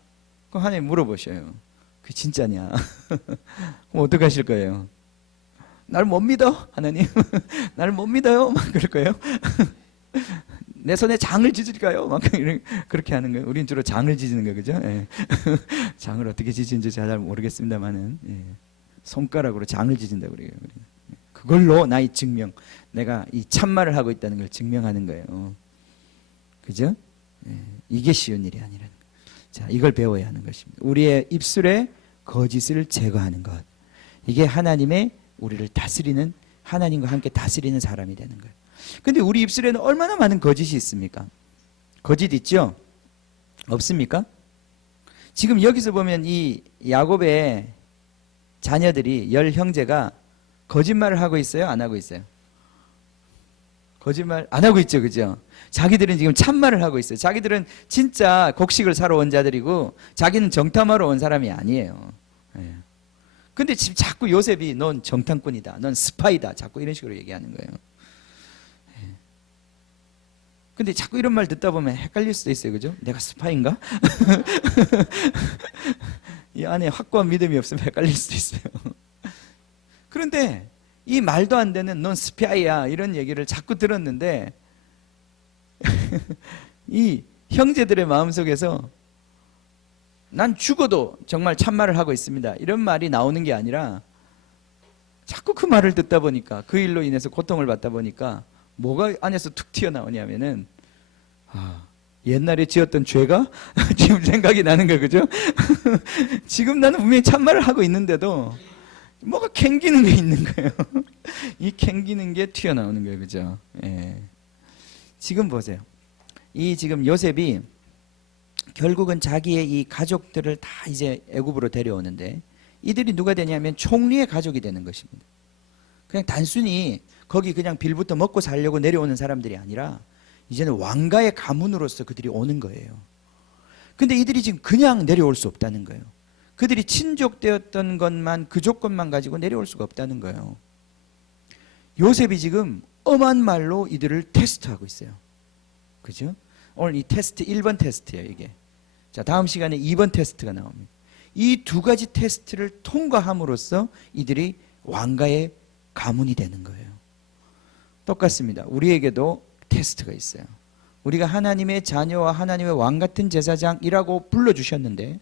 그럼 하나님 물어보셔요. 그게 진짜냐? 그럼 어떡하실 거예요? 나를 못 믿어? 하나님 나를 못 믿어요? 막 그럴 거예요. 내 손에 장을 지질까요? 막 그렇게 하는 거예요. 우린 주로 장을 지지는 거예요. 그죠? 예. 장을 어떻게 지지는지 잘 모르겠습니다만은 예. 손가락으로 장을 지진다고 그래요. 그걸로 나의 증명, 내가 이 참말을 하고 있다는 걸 증명하는 거예요. 그죠? 예. 이게 쉬운 일이 아니라는 거예요. 자, 이걸 배워야 하는 것입니다. 우리의 입술에 거짓을 제거하는 것. 이게 하나님의 우리를 다스리는, 하나님과 함께 다스리는 사람이 되는 거예요. 근데 우리 입술에는 얼마나 많은 거짓이 있습니까? 거짓 있죠? 없습니까? 지금 여기서 보면 이 야곱의 자녀들이 10형제가 거짓말을 하고 있어요? 안 하고 있어요? 거짓말 안 하고 있죠. 그죠? 자기들은 지금 참말을 하고 있어요. 자기들은 진짜 곡식을 사러 온 자들이고 자기는 정탐하러 온 사람이 아니에요. 예. 근데 지금 자꾸 요셉이 넌 정탐꾼이다. 넌 스파이다. 자꾸 이런 식으로 얘기하는 거예요. 예. 근데 자꾸 이런 말 듣다 보면 헷갈릴 수도 있어요. 그죠? 내가 스파인가? 이 안에 확고한 믿음이 없으면 헷갈릴 수도 있어요. 그런데 이 말도 안 되는 넌 스파이야 이런 얘기를 자꾸 들었는데 이 형제들의 마음속에서 난 죽어도 정말 참말을 하고 있습니다 이런 말이 나오는 게 아니라 자꾸 그 말을 듣다 보니까 그 일로 인해서 고통을 받다 보니까 뭐가 안에서 툭 튀어나오냐면은 옛날에 지었던 죄가 지금 생각이 나는 거예요. 그죠? 지금 나는 분명히 참말을 하고 있는데도 뭐가 캥기는 게 있는 거예요. 이 캥기는 게 튀어나오는 거예요. 그죠? 예. 지금 보세요. 이 지금 요셉이 결국은 자기의 이 가족들을 다 이제 애굽으로 데려오는데 이들이 누가 되냐면 총리의 가족이 되는 것입니다. 그냥 단순히 거기 그냥 빌부터 먹고 살려고 내려오는 사람들이 아니라 이제는 왕가의 가문으로서 그들이 오는 거예요. 근데 이들이 지금 그냥 내려올 수 없다는 거예요. 그들이 친족되었던 것만 그 조건만 가지고 내려올 수가 없다는 거예요. 요셉이 지금 엄한 말로 이들을 테스트하고 있어요. 그죠? 오늘 이 테스트 1번 테스트예요, 이게. 자, 다음 시간에 2번 테스트가 나옵니다. 이 두 가지 테스트를 통과함으로써 이들이 왕가의 가문이 되는 거예요. 똑같습니다. 우리에게도 테스트가 있어요. 우리가 하나님의 자녀와 하나님의 왕 같은 제사장이라고 불러주셨는데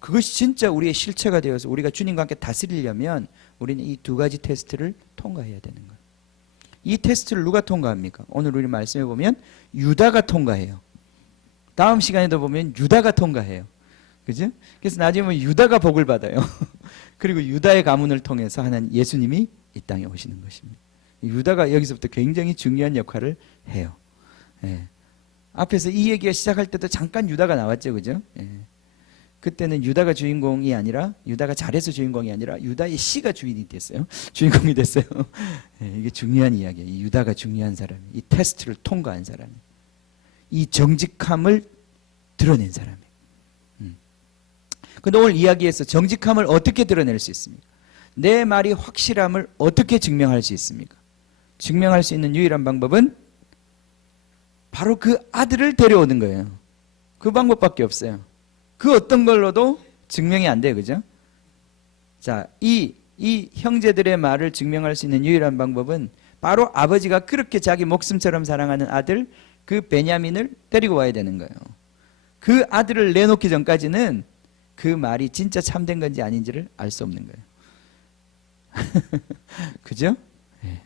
그것이 진짜 우리의 실체가 되어서 우리가 주님과 함께 다스리려면 우리는 이 두 가지 테스트를 통과해야 되는 거예요. 이 테스트를 누가 통과합니까? 오늘 우리 말씀해 보면 유다가 통과해요. 다음 시간에도 보면 유다가 통과해요. 그죠? 그래서 나중에 보면 유다가 복을 받아요. 그리고 유다의 가문을 통해서 하나님 예수님이 이 땅에 오시는 것입니다. 유다가 여기서부터 굉장히 중요한 역할을 해요. 예. 앞에서 이 얘기가 시작할 때도 잠깐 유다가 나왔죠. 그죠? 예. 그때는 유다가 주인공이 아니라 유다가 잘해서 주인공이 아니라 유다의 씨가 주인이 됐어요. 주인공이 됐어요. 예, 이게 중요한 이야기예요. 이 유다가 중요한 사람이, 이 테스트를 통과한 사람이, 이 정직함을 드러낸 사람이. 근데 오늘 이야기에서 정직함을 어떻게 드러낼 수 있습니까? 내 말이 확실함을 어떻게 증명할 수 있습니까? 증명할 수 있는 유일한 방법은 바로 그 아들을 데려오는 거예요. 그 방법밖에 없어요. 그 어떤 걸로도 증명이 안 돼요. 그죠? 자, 이 형제들의 말을 증명할 수 있는 유일한 방법은 바로 아버지가 그렇게 자기 목숨처럼 사랑하는 아들 그 베냐민을 데리고 와야 되는 거예요. 그 아들을 내놓기 전까지는 그 말이 진짜 참된 건지 아닌지를 알 수 없는 거예요. 그죠? 네.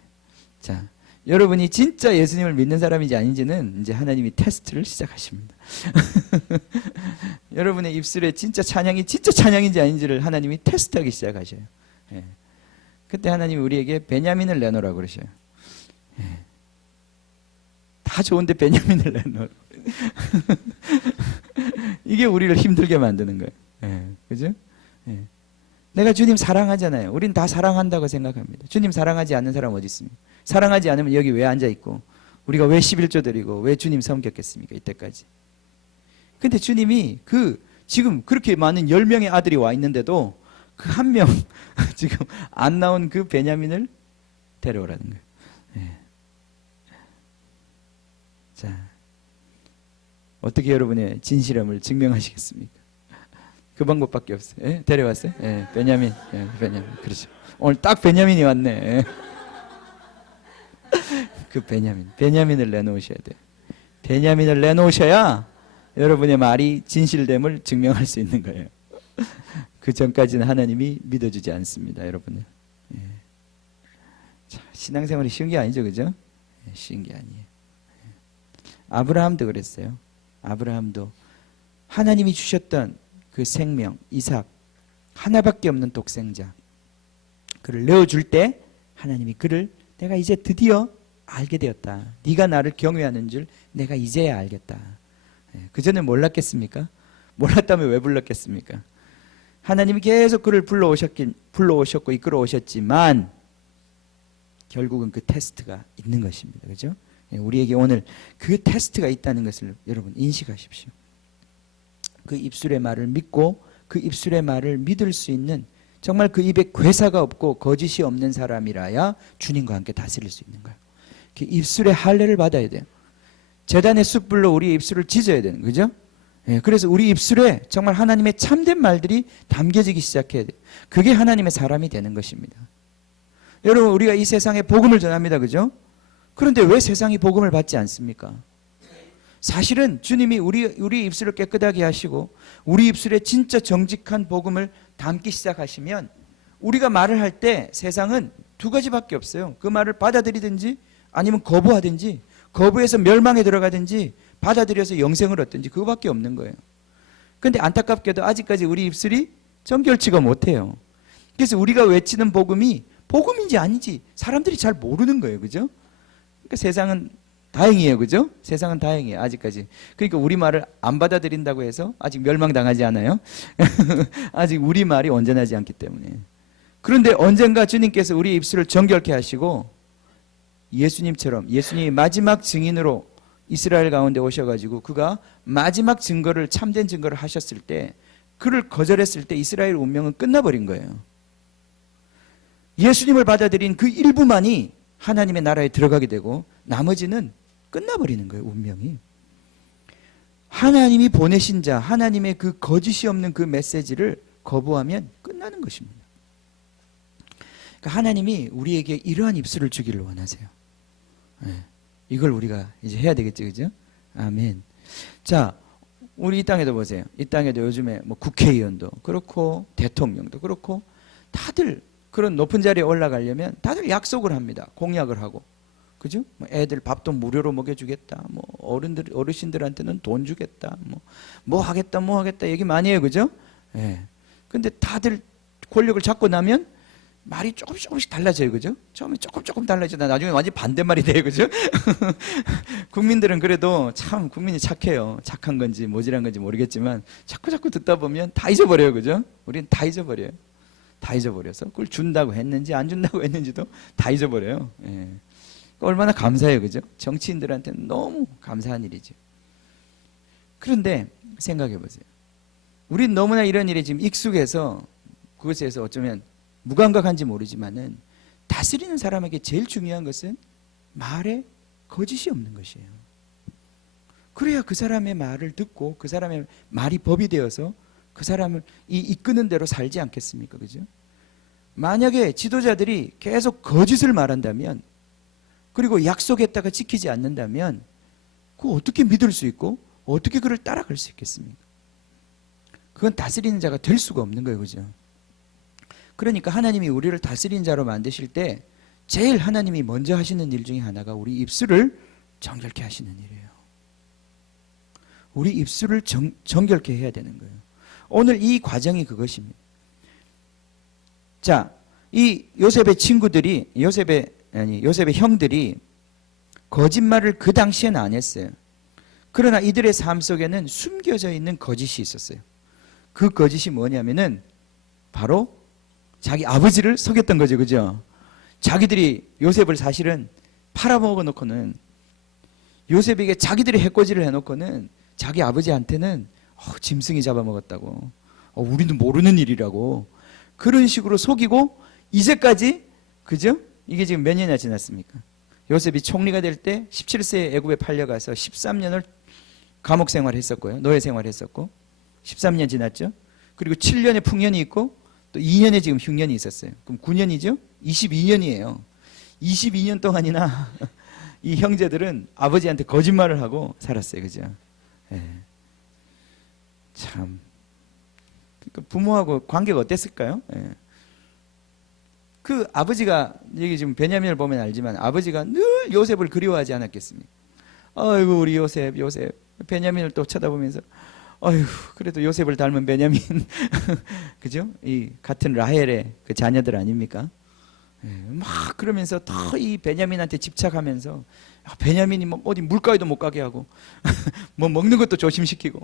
자, 여러분이 진짜 예수님을 믿는 사람인지 아닌지는 이제 하나님이 테스트를 시작하십니다. 여러분의 입술에 진짜 찬양인지 아닌지를 하나님이 테스트하기 시작하셔요. 예. 그때 하나님이 우리에게 베냐민을 내놓으라고 그러셔요. 예. 다 좋은데 베냐민을 내놓으라고. 이게 우리를 힘들게 만드는 거예요. 예. 그죠? 예. 내가 주님 사랑하잖아요. 우린 다 사랑한다고 생각합니다. 주님 사랑하지 않는 사람 어디 있습니까? 사랑하지 않으면 여기 왜 앉아있고 우리가 왜 11조 드리고 왜 주님 섬겼겠습니까? 이때까지. 근데 주님이 지금 그렇게 많은 10명의 아들이 와 있는데도 그 한 명 지금 안 나온 그 베냐민을 데려오라는 거예요. 예. 자, 어떻게 여러분의 진실함을 증명하시겠습니까? 그 방법밖에 없어요. 예? 데려왔어요? 예, 베냐민. 예, 베냐민. 그렇죠. 오늘 딱 베냐민이 왔네. 예. 그 베냐민을 내놓으셔야 돼요. 베냐민을 내놓으셔야 여러분의 말이 진실됨을 증명할 수 있는 거예요. 그 전까지는 하나님이 믿어주지 않습니다, 여러분을. 예. 자, 신앙생활이 쉬운 게 아니죠, 그죠? 예, 쉬운 게 아니에요. 예. 아브라함도 그랬어요. 아브라함도 하나님이 주셨던 그 생명, 이삭, 하나밖에 없는 독생자, 그를 내어줄 때 하나님이 그를 내가 이제 드디어 알게 되었다. 네가 나를 경외하는 줄 내가 이제야 알겠다. 그전에 몰랐겠습니까? 몰랐다면 왜 불렀겠습니까? 하나님이 계속 그를 불러오셨고 이끌어 오셨지만 결국은 그 테스트가 있는 것입니다. 그죠? 우리에게 오늘 그 테스트가 있다는 것을 여러분 인식하십시오. 그 입술의 말을 믿고 그 입술의 말을 믿을 수 있는 정말 그 입에 괴사가 없고 거짓이 없는 사람이라야 주님과 함께 다스릴 수 있는 거예요. 그 입술의 할례를 받아야 돼요. 제단의 숯불로 우리의 입술을 찢어야 되는 거죠. 예, 그래서 우리 입술에 정말 하나님의 참된 말들이 담겨지기 시작해야 돼요. 그게 하나님의 사람이 되는 것입니다. 여러분, 우리가 이 세상에 복음을 전합니다. 그죠? 그런데 왜 세상이 복음을 받지 않습니까? 사실은 주님이 우리 입술을 깨끗하게 하시고 우리 입술에 진짜 정직한 복음을 담기 시작하시면 우리가 말을 할 때 세상은 두 가지밖에 없어요. 그 말을 받아들이든지 아니면 거부하든지, 거부해서 멸망에 들어가든지 받아들여서 영생을 얻든지, 그거밖에 없는 거예요. 그런데 안타깝게도 아직까지 우리 입술이 정결치가 못해요. 그래서 우리가 외치는 복음이 복음인지 아닌지 사람들이 잘 모르는 거예요. 그죠? 그러니까 세상은 다행이에요. 그죠? 세상은 다행이에요. 아직까지. 그러니까 우리말을 안 받아들인다고 해서 아직 멸망당하지 않아요. 아직 우리말이 온전하지 않기 때문에. 그런데 언젠가 주님께서 우리 입술을 정결케 하시고 예수님처럼, 예수님이 마지막 증인으로 이스라엘 가운데 오셔가지고 그가 마지막 증거를, 참된 증거를 하셨을 때, 그를 거절했을 때 이스라엘 운명은 끝나버린 거예요. 예수님을 받아들인 그 일부만이 하나님의 나라에 들어가게 되고 나머지는 끝나버리는 거예요. 운명이. 하나님이 보내신 자, 하나님의 그 거짓이 없는 그 메시지를 거부하면 끝나는 것입니다. 그러니까 하나님이 우리에게 이러한 입술을 주기를 원하세요. 네. 이걸 우리가 이제 해야 되겠죠. 그죠? 아멘. 자, 우리 이 땅에도 보세요. 이 땅에도 요즘에 뭐 국회의원도 그렇고 대통령도 그렇고 다들 그런 높은 자리에 올라가려면 다들 약속을 합니다. 공약을 하고. 그죠? 뭐 애들 밥도 무료로 먹여주겠다. 뭐 어르신들한테는 돈 주겠다. 뭐 하겠다 얘기 많이 해요. 그죠? 예. 네. 근데 다들 권력을 잡고 나면 말이 조금씩 달라져요. 그죠? 처음에 조금 달라지다 나중에 완전 반대말이 돼요. 그죠? 국민들은 그래도 참 국민이 착해요. 착한 건지 모질한 건지 모르겠지만 자꾸 듣다 보면 다 잊어버려요. 그죠? 우리는 다 잊어버려요. 다 잊어버려서 그걸 준다고 했는지 안 준다고 했는지도 다 잊어버려요. 예. 얼마나 감사해요. 그죠? 정치인들한테는 너무 감사한 일이죠. 그런데 생각해 보세요. 우린 너무나 이런 일에 지금 익숙해서 그것에서 어쩌면 무감각한지 모르지만은 다스리는 사람에게 제일 중요한 것은 말에 거짓이 없는 것이에요. 그래야 그 사람의 말을 듣고 그 사람의 말이 법이 되어서 그 사람을 이끄는 대로 살지 않겠습니까? 그죠? 만약에 지도자들이 계속 거짓을 말한다면, 그리고 약속했다가 지키지 않는다면 그거 어떻게 믿을 수 있고 어떻게 그를 따라갈 수 있겠습니까? 그건 다스리는 자가 될 수가 없는 거예요. 그죠? 그러니까 하나님이 우리를 다스리는 자로 만드실 때 제일 하나님이 먼저 하시는 일 중에 하나가 우리 입술을 정결케 하시는 일이에요. 우리 입술을 정결케 해야 되는 거예요. 오늘 이 과정이 그것입니다. 자, 이 요셉의 친구들이, 요셉의 형들이 거짓말을 그 당시에는 안 했어요. 그러나 이들의 삶 속에는 숨겨져 있는 거짓이 있었어요. 그 거짓이 뭐냐면은 바로 자기 아버지를 속였던 거죠. 그죠? 자기들이 요셉을 사실은 팔아먹어 놓고는, 요셉에게 자기들이 해코지를 해놓고는 자기 아버지한테는 짐승이 잡아먹었다고, 우리도 모르는 일이라고 그런 식으로 속이고, 이제까지, 그죠? 이게 지금 몇 년이나 지났습니까? 요셉이 총리가 될 때 17세에 애굽에 팔려가서 13년을 감옥 생활했었고요. 노예 생활했었고 13년 지났죠. 그리고 7년의 풍년이 있고 또 2년의 지금 흉년이 있었어요. 그럼 9년이죠? 22년이에요. 22년 동안이나 이 형제들은 아버지한테 거짓말을 하고 살았어요. 그죠? 예. 참. 그러니까 부모하고 관계가 어땠을까요? 예. 그 아버지가, 여기 지금 베냐민을 보면 알지만 아버지가 늘 요셉을 그리워하지 않았겠습니까? 아이고 우리 요셉. 베냐민을 또 쳐다보면서 아이고 그래도 요셉을 닮은 베냐민 그죠? 이 같은 라헬의 그 자녀들 아닙니까? 예, 막 그러면서 더 이 베냐민한테 집착하면서 베냐민이 뭐 어디 물가에도 못 가게 하고 뭐 먹는 것도 조심시키고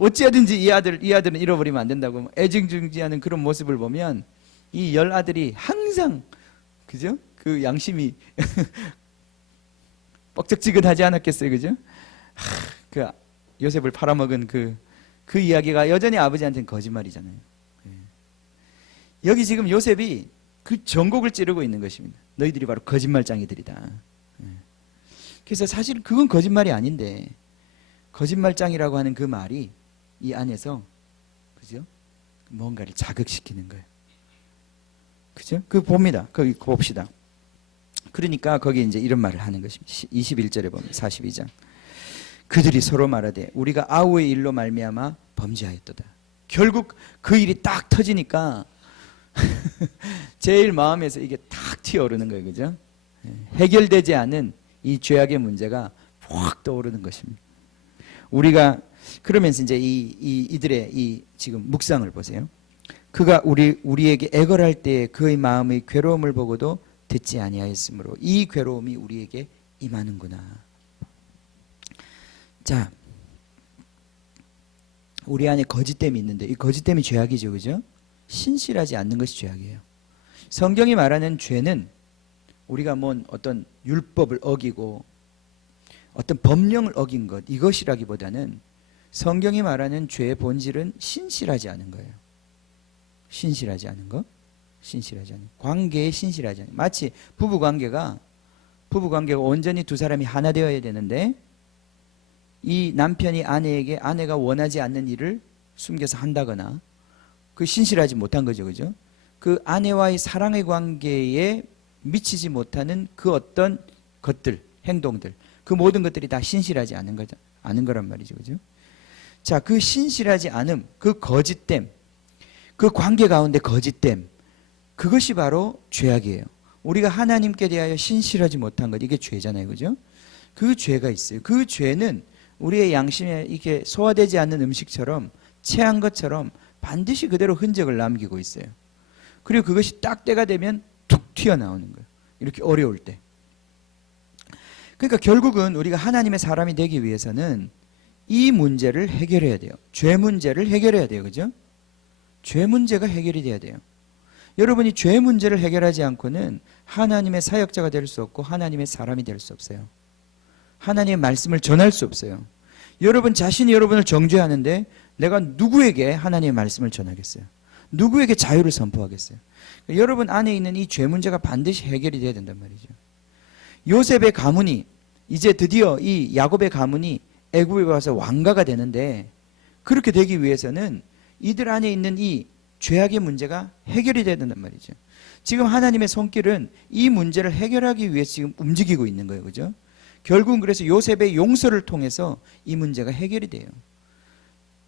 어찌하든지 이 아들은 잃어버리면 안 된다고 애증중지하는 그런 모습을 보면 이 10아들이 항상, 그죠? 그 양심이 뻑적지근하지 않았겠어요. 그죠? 그 요셉을 팔아먹은 그 이야기가 여전히 아버지한테는 거짓말이잖아요. 여기 지금 요셉이 그 전곡을 찌르고 있는 것입니다. 너희들이 바로 거짓말장이들이다. 그래서 사실 그건 거짓말이 아닌데, 거짓말장이라고 하는 그 말이 이 안에서, 그죠? 뭔가를 자극시키는 거예요. 그죠? 그 봅니다. 거기 봅시다. 그러니까 거기 이제 이런 말을 하는 것입니다. 21절에 보면 42장. 그들이 서로 말하되 우리가 아우의 일로 말미암아 범죄하였도다. 결국 그 일이 딱 터지니까 제일 마음에서 이게 탁 튀어오르는 거예요. 그죠? 해결되지 않은 이 죄악의 문제가 확 떠오르는 것입니다. 우리가 그러면서 이제 이들의 이 지금 묵상을 보세요. 그가 우리에게 애걸할 때 그의 마음의 괴로움을 보고도 듣지 아니하였으므로 이 괴로움이 우리에게 임하는구나. 자, 우리 안에 거짓됨이 있는데 이 거짓됨이 죄악이죠, 그죠? 신실하지 않는 것이 죄악이에요. 성경이 말하는 죄는 우리가 뭔 어떤 율법을 어기고 어떤 법령을 어긴 것, 이것이라기보다는 성경이 말하는 죄의 본질은 신실하지 않은 거예요. 신실하지 않은 것, 신실하지 않은 것. 관계에 신실하지 않은 것. 마치 부부관계가 온전히 두 사람이 하나 되어야 되는데 이 남편이 아내에게 아내가 원하지 않는 일을 숨겨서 한다거나 그 신실하지 못한 거죠, 그죠? 그 아내와의 사랑의 관계에 미치지 못하는 그 어떤 것들, 행동들, 그 모든 것들이 다 신실하지 않은 거죠, 않은 거란 말이죠, 그죠? 자, 그 신실하지 않음, 그 거짓됨, 그 관계 가운데 거짓됨, 그것이 바로 죄악이에요. 우리가 하나님께 대하여 신실하지 못한 것, 이게 죄잖아요, 그죠? 그 죄가 있어요. 그 죄는 우리의 양심에 이게 소화되지 않는 음식처럼 체한 것처럼 반드시 그대로 흔적을 남기고 있어요. 그리고 그것이 딱 때가 되면 툭 튀어나오는 거예요. 이렇게 어려울 때. 그러니까 결국은 우리가 하나님의 사람이 되기 위해서는 이 문제를 해결해야 돼요. 죄 문제를 해결해야 돼요, 그죠? 죄 문제가 해결이 돼야 돼요. 여러분이 죄 문제를 해결하지 않고는 하나님의 사역자가 될 수 없고 하나님의 사람이 될 수 없어요. 하나님의 말씀을 전할 수 없어요. 여러분 자신이 여러분을 정죄하는데 내가 누구에게 하나님의 말씀을 전하겠어요? 누구에게 자유를 선포하겠어요? 여러분 안에 있는 이 죄 문제가 반드시 해결이 돼야 된단 말이죠. 요셉의 가문이 이제 드디어 이 야곱의 가문이 애굽에 와서 왕가가 되는데 그렇게 되기 위해서는 이들 안에 있는 이 죄악의 문제가 해결이 돼야 된단 말이죠. 지금 하나님의 손길은 이 문제를 해결하기 위해서 지금 움직이고 있는 거예요, 그죠? 결국은 그래서 요셉의 용서를 통해서 이 문제가 해결이 돼요.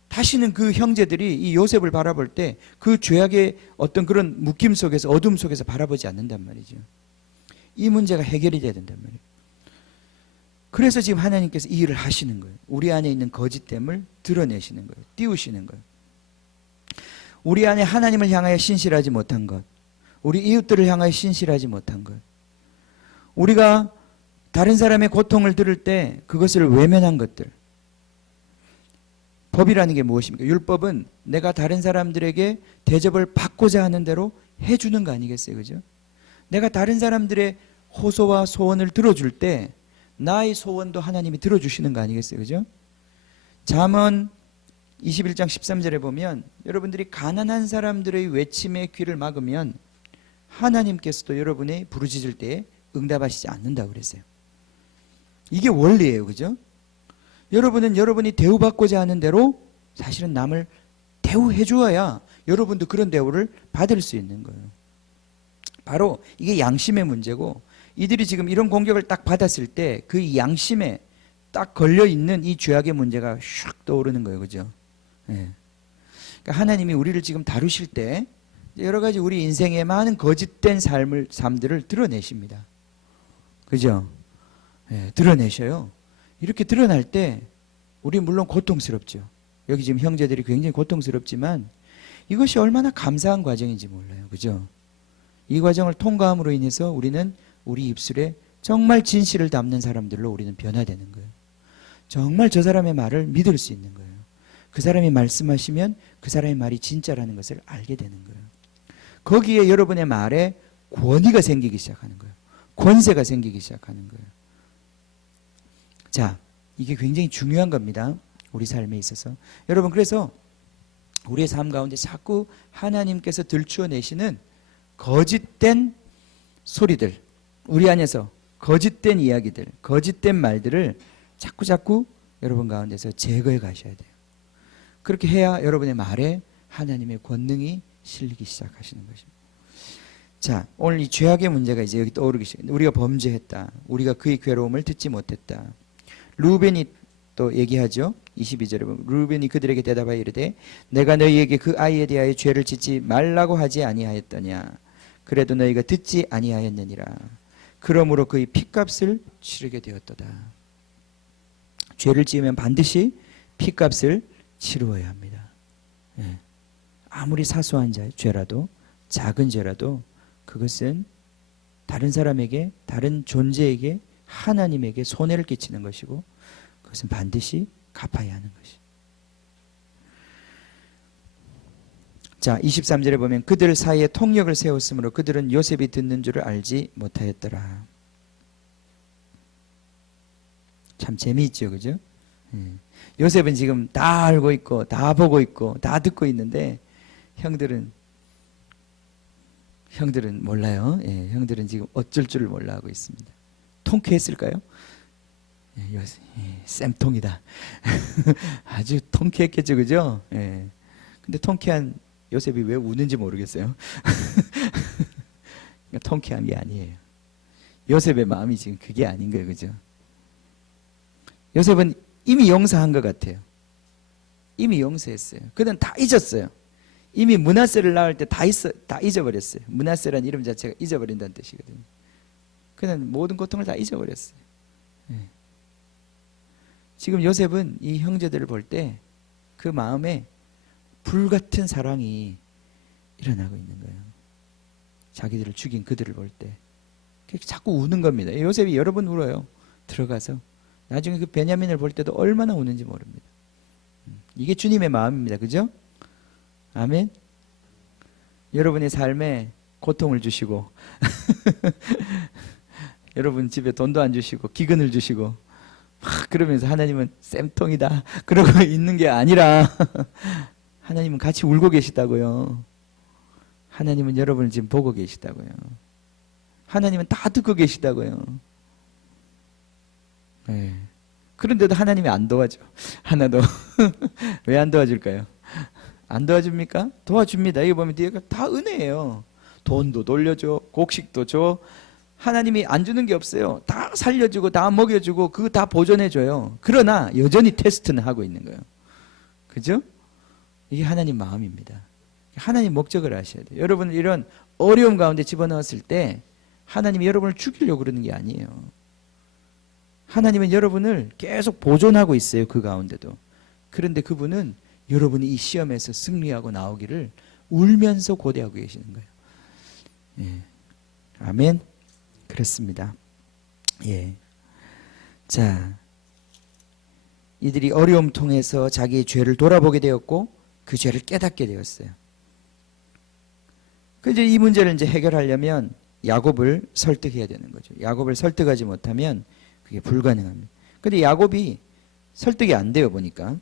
다시는 그 형제들이 이 요셉을 바라볼 때 그 죄악의 어떤 그런 묶임 속에서 어둠 속에서 바라보지 않는단 말이죠. 이 문제가 해결이 돼야 된단 말이에요. 그래서 지금 하나님께서 이 일을 하시는 거예요. 우리 안에 있는 거짓됨을 드러내시는 거예요. 띄우시는 거예요. 우리 안에 하나님을 향하여 신실하지 못한 것, 우리 이웃들을 향하여 신실하지 못한 것, 우리가 다른 사람의 고통을 들을 때 그것을 외면한 것들. 법이라는 게 무엇입니까? 율법은 내가 다른 사람들에게 대접을 받고자 하는 대로 해주는 거 아니겠어요, 그죠? 내가 다른 사람들의 호소와 소원을 들어줄 때 나의 소원도 하나님이 들어주시는 거 아니겠어요, 그죠? 잠언 21장 13절에 보면 여러분들이 가난한 사람들의 외침에 귀를 막으면 하나님께서도 여러분의 부르짖을 때에 응답하시지 않는다고 그랬어요. 이게 원리예요, 그죠? 여러분은 여러분이 대우받고자 하는 대로 사실은 남을 대우해 주어야 여러분도 그런 대우를 받을 수 있는 거예요. 바로 이게 양심의 문제고, 이들이 지금 이런 공격을 딱 받았을 때 그 양심에 딱 걸려있는 이 죄악의 문제가 슉 떠오르는 거예요, 그죠? 네. 그러니까 하나님이 우리를 지금 다루실 때 여러 가지 우리 인생의 많은 거짓된 삶들을 드러내십니다. 그죠? 네, 드러내셔요. 이렇게 드러날 때 우리 물론 고통스럽죠. 여기 지금 형제들이 굉장히 고통스럽지만 이것이 얼마나 감사한 과정인지 몰라요, 그죠? 이 과정을 통과함으로 인해서 우리는 우리 입술에 정말 진실을 담는 사람들로 우리는 변화되는 거예요. 정말 저 사람의 말을 믿을 수 있는 거예요. 그 사람이 말씀하시면 그 사람의 말이 진짜라는 것을 알게 되는 거예요. 거기에 여러분의 말에 권위가 생기기 시작하는 거예요. 권세가 생기기 시작하는 거예요. 자, 이게 굉장히 중요한 겁니다. 우리 삶에 있어서. 여러분, 그래서 우리의 삶 가운데 자꾸 하나님께서 들추어내시는 거짓된 소리들, 우리 안에서 거짓된 이야기들, 거짓된 말들을 자꾸 여러분 가운데서 제거해 가셔야 돼요. 그렇게 해야 여러분의 말에 하나님의 권능이 실리기 시작하시는 것입니다. 자, 오늘 이 죄악의 문제가 이제 여기 떠오르기 시작합니다. 우리가 범죄했다. 우리가 그의 괴로움을 듣지 못했다. 루벤이 또 얘기하죠. 22절에 보면 루벤이 그들에게 대답하여 이르되 내가 너희에게 그 아이에 대하여 죄를 짓지 말라고 하지 아니하였더냐. 그래도 너희가 듣지 아니하였느니라. 그러므로 그의 핏값을 치르게 되었도다. 죄를 지으면 반드시 핏값을 치루어야 합니다. 예. 아무리 사소한 죄라도, 작은 죄라도 그것은 다른 사람에게, 다른 존재에게, 하나님에게 손해를 끼치는 것이고 그것은 반드시 갚아야 하는 것이. 자, 23절에 보면 그들 사이에 통역을 세웠으므로 그들은 요셉이 듣는 줄을 알지 못하였더라. 참 재미있죠, 그죠? 요셉은 지금 다 알고 있고 다 보고 있고 다 듣고 있는데 형들은 몰라요. 형들은 지금 어쩔 줄을 몰라 하고 있습니다. 통쾌했을까요? 쌤통이다. 아주 통쾌했겠죠, 그죠? 근데 통쾌한 요셉이 왜 우는지 모르겠어요. 통쾌한 게 아니에요. 요셉의 마음이 지금 그게 아닌 거예요, 그죠? 요셉은 이미 용서한 것 같아요. 이미 용서했어요. 그는 다 잊었어요. 이미 므낫세를 낳을 때 다 잊어버렸어요. 므낫세라는 이름 자체가 잊어버린다는 뜻이거든요. 그는 모든 고통을 다 잊어버렸어요. 지금 요셉은 이 형제들을 볼 때 그 마음에 불같은 사랑이 일어나고 있는 거예요. 자기들을 죽인 그들을 볼 때 자꾸 우는 겁니다. 요셉이 여러 번 울어요. 들어가서 나중에 그 베냐민을 볼 때도 얼마나 우는지 모릅니다. 이게 주님의 마음입니다. 그죠? 아멘. 여러분의 삶에 고통을 주시고 여러분 집에 돈도 안 주시고 기근을 주시고 막 그러면서 하나님은 쌤통이다 그러고 있는 게 아니라 하나님은 같이 울고 계시다고요. 하나님은 여러분을 지금 보고 계시다고요. 하나님은 다 듣고 계시다고요. 그런데도 하나님이 안 도와줘. 하나도. 왜 안 도와줄까요? 안 도와줍니까? 도와줍니다. 이거 보면 뒤에 다 은혜예요. 돈도 돌려줘, 곡식도 줘. 하나님이 안 주는 게 없어요. 다 살려주고 다 먹여주고 그거 다 보존해줘요. 그러나 여전히 테스트는 하고 있는 거예요. 그죠? 이게 하나님 마음입니다. 하나님 목적을 아셔야 돼요. 여러분 이런 어려움 가운데 집어넣었을 때 하나님이 여러분을 죽이려고 그러는 게 아니에요. 하나님은 여러분을 계속 보존하고 있어요. 그 가운데도. 그런데 그분은 여러분이 이 시험에서 승리하고 나오기를 울면서 고대하고 계시는 거예요. 아멘. 그렇습니다. 자, 이들이 어려움 통해서 자기의 죄를 돌아보게 되었고 그 죄를 깨닫게 되었어요. 그래서 이 문제를 이제 해결하려면 야곱을 설득해야 되는 거죠. 야곱을 설득하지 못하면 그게 불가능합니다. 근데 야곱이 설득이 안 돼요, 보니까.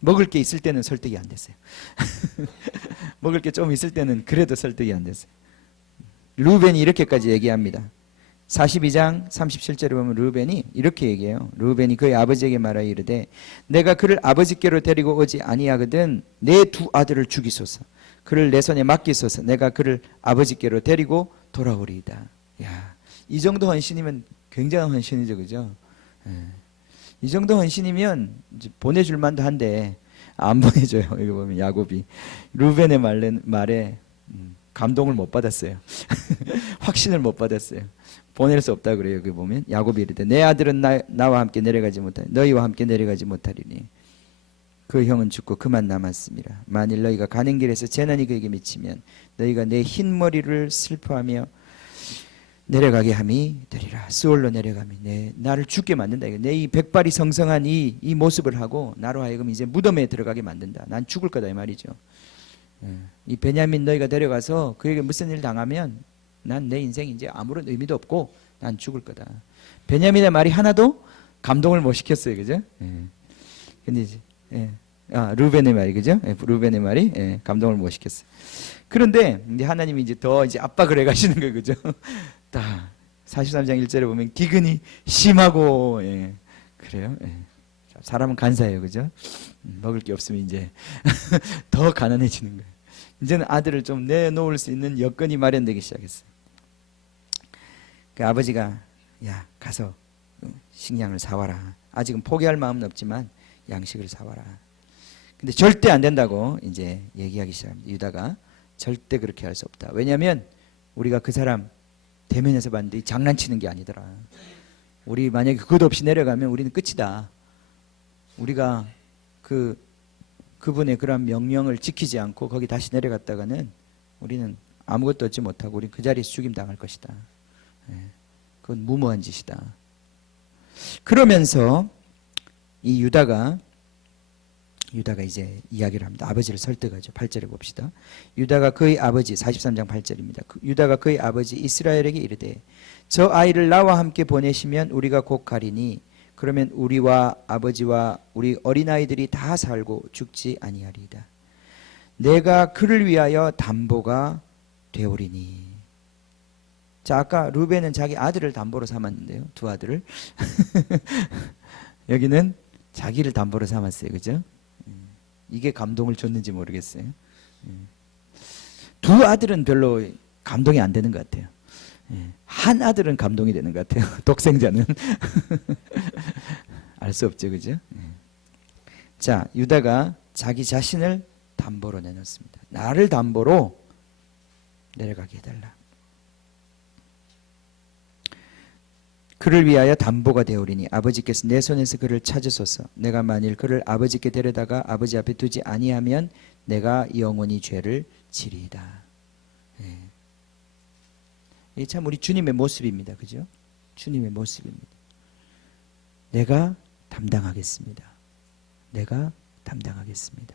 먹을 게 있을 때는 설득이 안 됐어요. 먹을 게 좀 있을 때는 그래도 설득이 안 됐어요. 르우벤이 이렇게까지 얘기합니다. 42장 37절에 보면 르우벤이 이렇게 얘기해요. 르우벤이 그의 아버지에게 말하여 이르되 내가 그를 아버지께로 데리고 오지 아니하거든 내 두 아들을 죽이소서. 그를 내 손에 맡기소서. 내가 그를 아버지께로 데리고 돌아오리이다. 야, 이 정도 헌신이면 굉장한 헌신이죠, 그죠? 이 정도 헌신이면 이제 보내줄 만도 한데 안 보내줘요. 이거 보면 야곱이 르우벤의 말에 감동을 못 받았어요. 확신을 못 받았어요. 보낼 수 없다 그래요. 여기 보면 야곱이 이르되 내 아들은 나와 함께 내려가지 못하니 너희와 함께 내려가지 못하리니 그 형은 죽고 그만 남았습니다. 만일 너희가 가는 길에서 재난이 그에게 미치면 너희가 내 흰 머리를 슬퍼하며 내려가게 함이 되리라. 스올로 내려가면 나를 죽게 만든다. 내 이 백발이 성성한 이 모습을 하고 나로 하여금 이제 무덤에 들어가게 만든다. 난 죽을 거다 이 말이죠. 이 베냐민 너희가 데려가서 그에게 무슨 일 당하면 난 내 인생 이제 아무런 의미도 없고 난 죽을 거다. 베냐민의 말이 하나도 감동을 못 시켰어요, 그죠? 근데 이제 르우벤의 말이 그죠? 르우벤의 말이 감동을 못 시켰어요. 그런데 이제 하나님이 이제 더 이제 압박을 해가시는 거예요, 그죠? 43장 1절에 보면 기근이 심하고 그래요. 사람은 간사해요, 그죠? 먹을 게 없으면 이제 더 가난해지는 거예요. 이제는 아들을 좀 내놓을 수 있는 여건이 마련되기 시작했어요. 그 아버지가 야 가서 식량을 사와라. 아직은 포기할 마음은 없지만 양식을 사와라. 근데 절대 안 된다고 이제 얘기하기 시작합니다. 유다가 절대 그렇게 할 수 없다. 왜냐하면 우리가 그 사람 대면에서 봤는데 장난치는 게 아니더라. 우리 만약에 그것 없이 내려가면 우리는 끝이다. 우리가 그 그분의 그런 명령을 지키지 않고 거기 다시 내려갔다가는 우리는 아무것도 얻지 못하고 우리 그 자리에서 죽임당할 것이다. 그건 무모한 짓이다. 그러면서 이 유다가 이제 이야기를 합니다. 아버지를 설득하죠. 8절에 봅시다. 유다가 그의 아버지 43장 8절입니다. 유다가 그의 아버지 이스라엘에게 이르되 저 아이를 나와 함께 보내시면 우리가 곧 가리니 그러면 우리와 아버지와 우리 어린아이들이 다 살고 죽지 아니하리이다. 내가 그를 위하여 담보가 되오리니. 자, 아까 루벤은 자기 아들을 담보로 삼았는데요. 두 아들을. 여기는 자기를 담보로 삼았어요. 그죠? 이게 감동을 줬는지 모르겠어요. 두 아들은 별로 감동이 안 되는 것 같아요. 한 아들은 감동이 되는 것 같아요. 독생자는. 알 수 없죠. 그죠? 자, 유다가 자기 자신을 담보로 내놓습니다. 나를 담보로 내려가게 해달라. 그를 위하여 담보가 되오리니 아버지께서 내 손에서 그를 찾으소서. 내가 만일 그를 아버지께 데려다가 아버지 앞에 두지 아니하면 내가 영원히 죄를 지리이다. 이게 참 우리 주님의 모습입니다. 그죠? 주님의 모습입니다. 내가 담당하겠습니다. 내가 담당하겠습니다.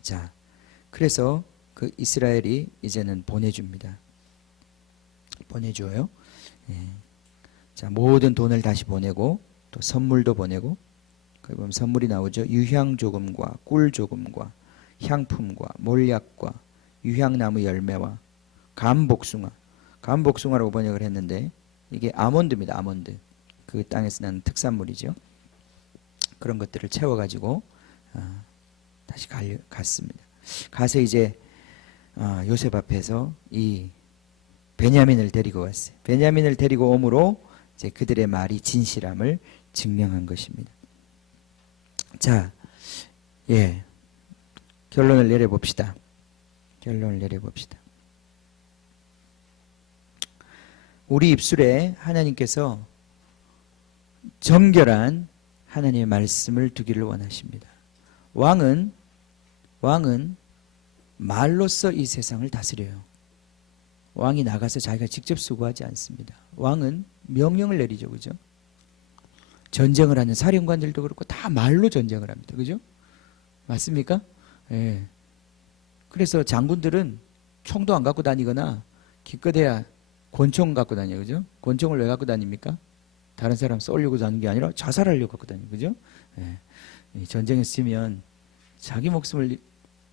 자, 그래서 그 이스라엘이 이제는 보내줍니다. 보내줘요. 자, 모든 돈을 다시 보내고 또 선물도 보내고, 거기 보면 선물이 나오죠. 유향 조금과 꿀 조금과 향품과 몰약과 유향나무 열매와 감복숭아. 감복숭아라고 번역을 했는데 이게 아몬드입니다. 아몬드. 그 땅에서 나는 특산물이죠. 그런 것들을 채워가지고 다시 갔습니다. 가서 이제 요셉 앞에서 이 베냐민을 데리고 왔어요. 베냐민을 데리고 오므로 이제 그들의 말이 진실함을 증명한 것입니다. 자, 결론을 내려봅시다. 결론을 내려봅시다. 우리 입술에 하나님께서 정결한 하나님의 말씀을 두기를 원하십니다. 왕은 말로써 이 세상을 다스려요. 왕이 나가서 자기가 직접 수고하지 않습니다. 왕은 명령을 내리죠. 그죠? 전쟁을 하는 사령관들도 그렇고 다 말로 전쟁을 합니다. 그죠? 맞습니까? 예. 그래서 장군들은 총도 안 갖고 다니거나 기껏해야 권총 갖고 다녀요. 그죠? 권총을 왜 갖고 다닙니까? 다른 사람 쏘려고 다니는 게 아니라 자살하려고 갖고 다니요. 그죠? 예. 전쟁에 쓰면 자기 목숨을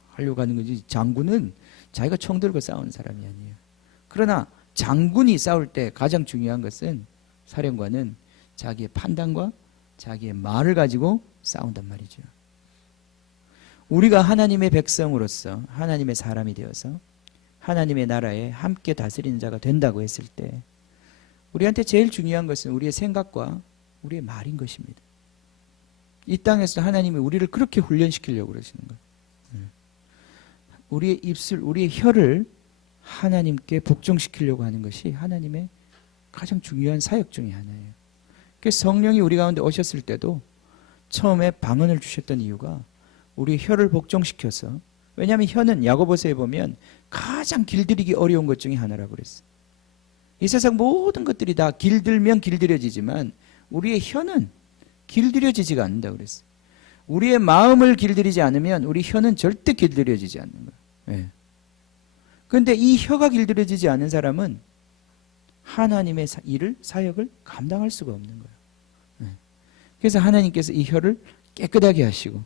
하려고 하는 거지. 장군은 자기가 총 들고 싸우는 사람이 아니에요. 그러나 장군이 싸울 때 가장 중요한 것은 사령관은 자기의 판단과 자기의 말을 가지고 싸운단 말이죠. 우리가 하나님의 백성으로서 하나님의 사람이 되어서 하나님의 나라에 함께 다스리는 자가 된다고 했을 때 우리한테 제일 중요한 것은 우리의 생각과 우리의 말인 것입니다. 이 땅에서 하나님이 우리를 그렇게 훈련시키려고 그러시는 거예요. 우리의 입술, 우리의 혀를 하나님께 복종시키려고 하는 것이 하나님의 가장 중요한 사역 중에 하나예요. 그래서 성령이 우리 가운데 오셨을 때도 처음에 방언을 주셨던 이유가 우리 혀를 복종시켜서, 왜냐하면 혀는 야고보서에 보면 가장 길들이기 어려운 것 중에 하나라고 그랬어요. 이 세상 모든 것들이 다 길들면 길들여지지만 우리의 혀는 길들여지지가 않는다고 그랬어요. 우리의 마음을 길들이지 않으면 우리 혀는 절대 길들여지지 않는 거예요. 그런데 이 혀가 길들여지지 않은 사람은 하나님의 일을, 사역을 감당할 수가 없는 거예요. 그래서 하나님께서 이 혀를 깨끗하게 하시고,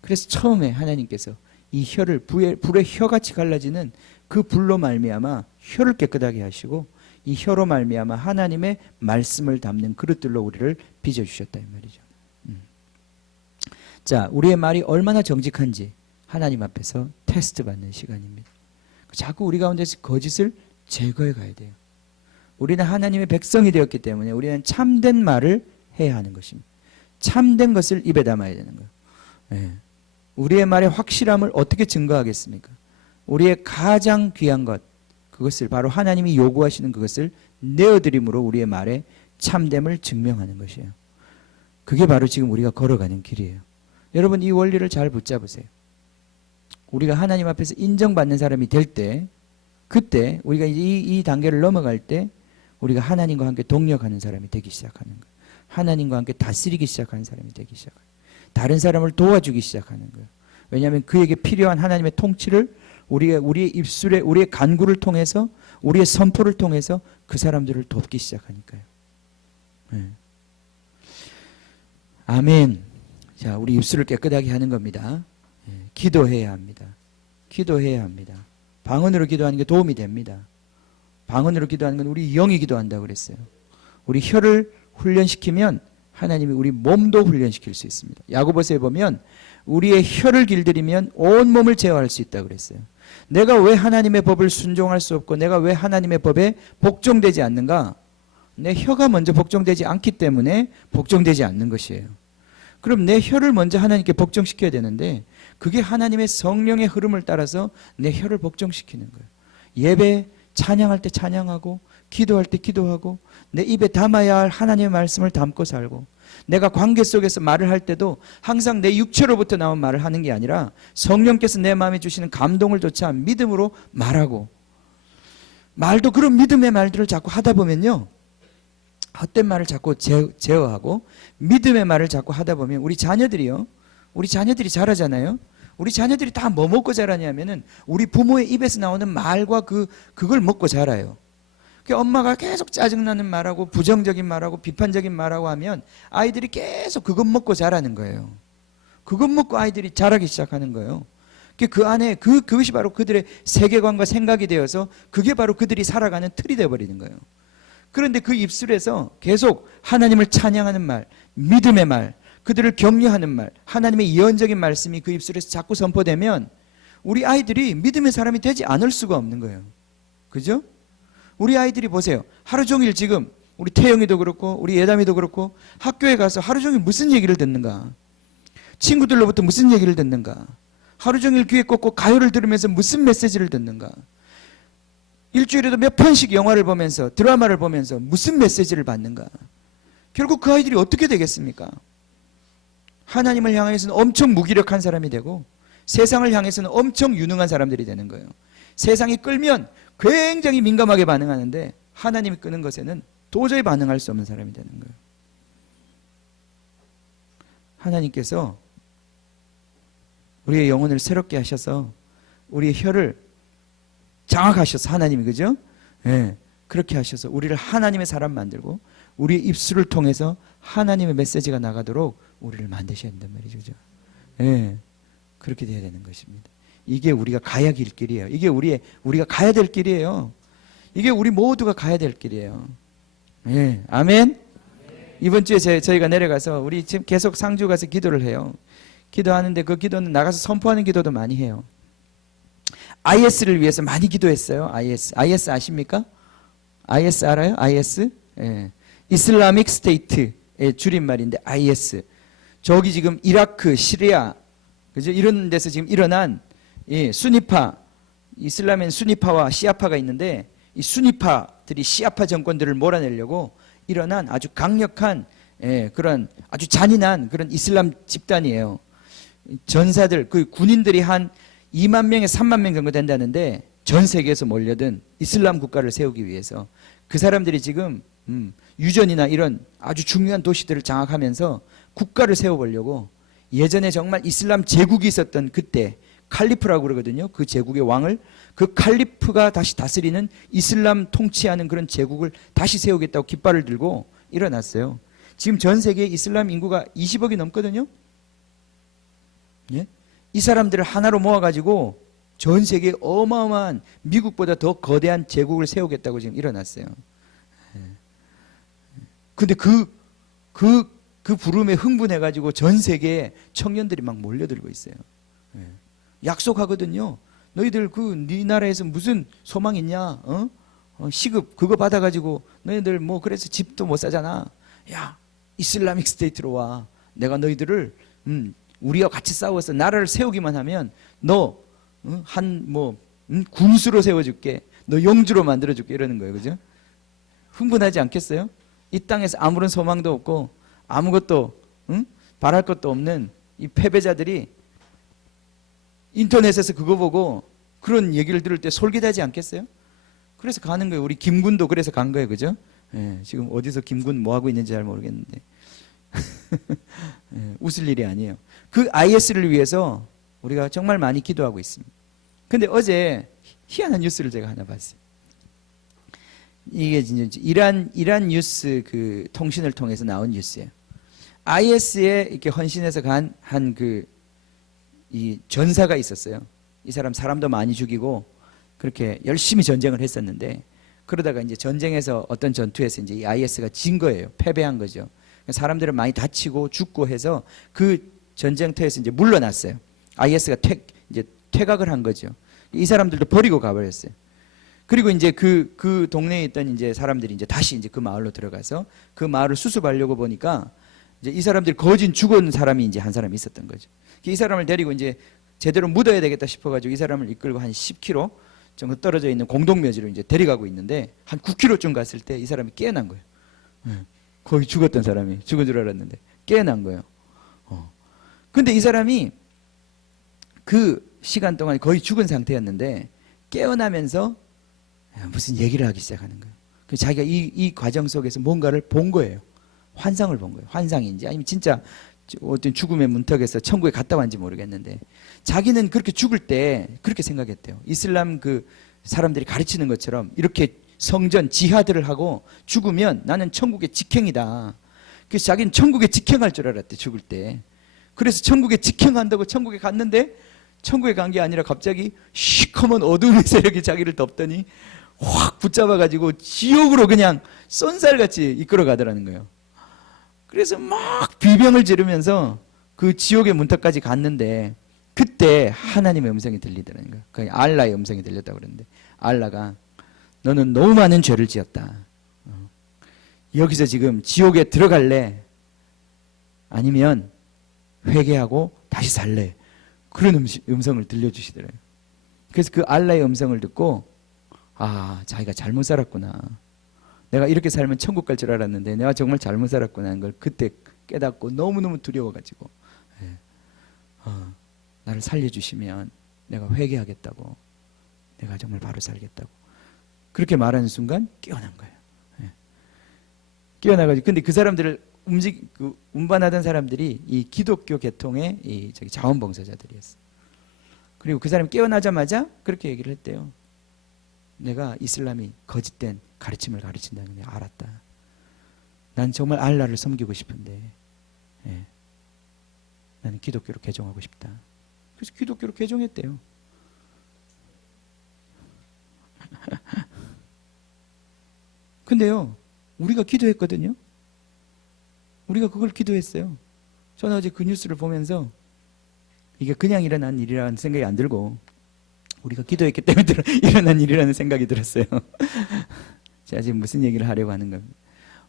그래서 처음에 하나님께서 이 혀를 불의 혀같이 갈라지는 그 불로 말미암아 혀를 깨끗하게 하시고 이 혀로 말미암아 하나님의 말씀을 담는 그릇들로 우리를 빚어주셨다 이 말이죠. 자, 우리의 말이 얼마나 정직한지 하나님 앞에서 테스트 받는 시간입니다. 자꾸 우리 가운데서 거짓을 제거해 가야 돼요. 우리는 하나님의 백성이 되었기 때문에 우리는 참된 말을 해야 하는 것입니다. 참된 것을 입에 담아야 되는 거예요. 우리의 말의 확실함을 어떻게 증거하겠습니까? 우리의 가장 귀한 것, 그것을 바로 하나님이 요구하시는 그것을 내어드림으로 우리의 말의 참됨을 증명하는 것이에요. 그게 바로 지금 우리가 걸어가는 길이에요. 여러분 이 원리를 잘 붙잡으세요. 우리가 하나님 앞에서 인정받는 사람이 될 때, 그때 우리가 이 단계를 넘어갈 때 우리가 하나님과 함께 동력하는 사람이 되기 시작하는 거예요. 하나님과 함께 다스리기 시작하는 사람이 되기 시작해요. 다른 사람을 도와주기 시작하는 거예요. 왜냐하면 그에게 필요한 하나님의 통치를 우리의 입술에, 우리의 간구를 통해서, 우리의 선포를 통해서 그 사람들을 돕기 시작하니까요. 네. 아멘. 자, 우리 입술을 깨끗하게 하는 겁니다. 네. 기도해야 합니다. 기도해야 합니다. 방언으로 기도하는 게 도움이 됩니다. 방언으로 기도하는 건 우리 영이 기도한다고 그랬어요. 우리 혀를 훈련시키면 하나님이 우리 몸도 훈련시킬 수 있습니다. 야고보서에 보면 우리의 혀를 길들이면 온 몸을 제어할 수 있다고 그랬어요. 내가 왜 하나님의 법을 순종할 수 없고 내가 왜 하나님의 법에 복종되지 않는가? 내 혀가 먼저 복종되지 않기 때문에 복종되지 않는 것이에요. 그럼 내 혀를 먼저 하나님께 복종시켜야 되는데 그게 하나님의 성령의 흐름을 따라서 내 혀를 복종시키는 거예요. 예배 찬양할 때 찬양하고 기도할 때 기도하고 내 입에 담아야 할 하나님의 말씀을 담고 살고 내가 관계 속에서 말을 할 때도 항상 내 육체로부터 나온 말을 하는 게 아니라 성령께서 내 마음에 주시는 감동을 쫓아 믿음으로 말하고 말도 그런 믿음의 말들을 자꾸 하다 보면요. 헛된 말을 자꾸 제어하고 믿음의 말을 자꾸 하다 보면 우리 자녀들이 자라잖아요. 우리 자녀들이 다 뭐 먹고 자라냐면은 우리 부모의 입에서 나오는 말과 그걸 먹고 자라요. 엄마가 계속 짜증나는 말하고 부정적인 말하고 비판적인 말하고 하면 아이들이 계속 그것 먹고 자라는 거예요. 그것 먹고 아이들이 자라기 시작하는 거예요. 그 안에 그것이 바로 그들의 세계관과 생각이 되어서 그게 바로 그들이 살아가는 틀이 되어버리는 거예요. 그런데 그 입술에서 계속 하나님을 찬양하는 말, 믿음의 말, 그들을 격려하는 말, 하나님의 예언적인 말씀이 그 입술에서 자꾸 선포되면 우리 아이들이 믿음의 사람이 되지 않을 수가 없는 거예요. 그죠? 우리 아이들이 보세요. 하루 종일 지금 우리 태영이도 그렇고 우리 예담이도 그렇고 학교에 가서 하루 종일 무슨 얘기를 듣는가? 친구들로부터 무슨 얘기를 듣는가? 하루 종일 귀에 꽂고 가요를 들으면서 무슨 메시지를 듣는가? 일주일에도 몇 편씩 영화를 보면서 드라마를 보면서 무슨 메시지를 받는가? 결국 그 아이들이 어떻게 되겠습니까? 하나님을 향해서는 엄청 무기력한 사람이 되고 세상을 향해서는 엄청 유능한 사람들이 되는 거예요. 세상이 끌면 굉장히 민감하게 반응하는데 하나님이 끄는 것에는 도저히 반응할 수 없는 사람이 되는 거예요. 하나님께서 우리의 영혼을 새롭게 하셔서 우리의 혀를 장악하셔서 하나님이 그죠? 네, 그렇게 하셔서 우리를 하나님의 사람 만들고 우리의 입술을 통해서 하나님의 메시지가 나가도록 우리를 만드셔야 된단 말이죠. 그죠? 네, 그렇게 돼야 되는 것입니다. 이게 우리가 가야 될 길이에요. 이게 우리가 가야 될 길이에요. 이게 우리 모두가 가야 될 길이에요. 네, 아멘. 이번 주에 저희가 내려가서 우리 지금 계속 상주 가서 기도를 해요. 기도하는데 그 기도는 나가서 선포하는 기도도 많이 해요. IS를 위해서 많이 기도했어요. IS 아십니까? IS 알아요? IS? 예. 이슬라믹 스테이트의 줄임말인데 IS. 저기 지금 이라크, 시리아, 그죠? 이런 데서 지금 일어난 수니파, 이슬람엔 수니파와 시아파가 있는데 이 수니파들이 시아파 정권들을 몰아내려고 일어난 아주 강력한 그런 아주 잔인한 그런 이슬람 집단이에요. 전사들, 그 군인들이 한 2만 명에 3만 명 정도 된다는데 전 세계에서 몰려든 이슬람 국가를 세우기 위해서 그 사람들이 지금 유전이나 이런 아주 중요한 도시들을 장악하면서 국가를 세워보려고 예전에 정말 이슬람 제국이 있었던 그때 칼리프라고 그러거든요. 그 제국의 왕을 그 칼리프가 다시 다스리는 이슬람 통치하는 그런 제국을 다시 세우겠다고 깃발을 들고 일어났어요. 지금 전 세계에 이슬람 인구가 20억이 넘거든요. 예? 이 사람들을 하나로 모아가지고 전 세계에 어마어마한 미국보다 더 거대한 제국을 세우겠다고 지금 일어났어요. 근데 그 부름에 흥분해가지고 전 세계에 청년들이 막 몰려들고 있어요. 약속하거든요. 너희들 네 나라에서 무슨 소망 있냐? 시급 그거 받아가지고 너희들 뭐 그래서 집도 못 사잖아. 야, 이슬라믹 스테이트로 와. 내가 너희들을 우리와 같이 싸워서 나라를 세우기만 하면 너 군수로 세워줄게. 너 영주로 만들어줄게. 이러는 거예요. 그죠? 흥분하지 않겠어요? 이 땅에서 아무런 소망도 없고 아무것도 응? 바랄 것도 없는 이 패배자들이 인터넷에서 그거 보고 그런 얘기를 들을 때 솔깃하지 않겠어요? 그래서 가는 거예요. 우리 김군도 그래서 간 거예요. 그죠? 예, 지금 어디서 김군 뭐 하고 있는지 잘 모르겠는데 예, 웃을 일이 아니에요. 그 IS를 위해서 우리가 정말 많이 기도하고 있습니다. 근데 어제 희한한 뉴스를 제가 하나 봤어요. 이게 이제 이란 뉴스 그 통신을 통해서 나온 뉴스예요. IS에 이렇게 헌신해서 간 한 그 이 전사가 있었어요. 이 사람도 많이 죽이고 그렇게 열심히 전쟁을 했었는데 그러다가 이제 전쟁에서 어떤 전투에서 이제 이 IS가 진 거예요. 패배한 거죠. 사람들은 많이 다치고 죽고 해서 그 전쟁터에서 이제 물러났어요. IS가 이제 퇴각을 한 거죠. 이 사람들도 버리고 가버렸어요. 그리고 이제 그 동네에 있던 이제 사람들이 이제 다시 이제 그 마을로 들어가서 그 마을을 수습하려고 보니까 이제 이 사람들이 거진 죽은 사람이 이제 한 사람이 있었던 거죠. 이 사람을 데리고 이제 제대로 묻어야 되겠다 싶어가지고 이 사람을 이끌고 한 10km 정도 떨어져 있는 공동묘지로 이제 데려가고 있는데 한 9km쯤 갔을 때 이 사람이 깨어난 거예요. 거의 죽었던 사람이 죽은 줄 알았는데 깨어난 거예요. 근데 이 사람이 그 시간 동안 거의 죽은 상태였는데 깨어나면서 무슨 얘기를 하기 시작하는 거예요. 자기가 이 과정 속에서 뭔가를 본 거예요. 환상을 본 거예요. 환상인지 아니면 진짜 어떤 죽음의 문턱에서 천국에 갔다 왔는지 모르겠는데 자기는 그렇게 죽을 때 그렇게 생각했대요. 이슬람 그 사람들이 가르치는 것처럼 이렇게 성전 지하들을 하고 죽으면 나는 천국의 직행이다. 그래서 자기는 천국에 직행할 줄 알았대. 죽을 때. 그래서 천국에 직행한다고 천국에 갔는데 천국에 간 게 아니라 갑자기 시커먼 어둠의 세력이 자기를 덮더니 확 붙잡아가지고 지옥으로 그냥 쏜살같이 이끌어 가더라는 거예요. 그래서 막 비명을 지르면서 그 지옥의 문턱까지 갔는데 그때 하나님의 음성이 들리더라는 거예요. 그 알라의 음성이 들렸다고 그러는데 알라가 너는 너무 많은 죄를 지었다. 여기서 지금 지옥에 들어갈래? 아니면 회개하고 다시 살래? 그런 음성을 들려주시더라고요. 그래서 그 알라의 음성을 듣고 자기가 잘못 살았구나. 내가 이렇게 살면 천국 갈 줄 알았는데 내가 정말 잘못 살았구나 하는 걸 그때 깨닫고 너무너무 두려워가지고 나를 살려주시면 내가 회개하겠다고, 내가 정말 바로 살겠다고 그렇게 말하는 순간 깨어난 거예요. 깨어나가지고 근데 그 사람들을 운반하던 사람들이 이 기독교 계통의 이 자원봉사자들이었어요. 그리고 그 사람이 깨어나자마자 그렇게 얘기를 했대요. 내가 이슬람이 거짓된 가르침을 가르친다는 걸 알았다. 난 정말 알라를 섬기고 싶은데 나는 기독교로 개종하고 싶다. 그래서 기독교로 개종했대요. 근데요, 우리가 기도했거든요. 우리가 그걸 기도했어요. 저는 어제 그 뉴스를 보면서 이게 그냥 일어난 일이라는 생각이 안 들고 우리가 기도했기 때문에 일어난 일이라는 생각이 들었어요. 제가 지금 무슨 얘기를 하려고 하는 겁니다.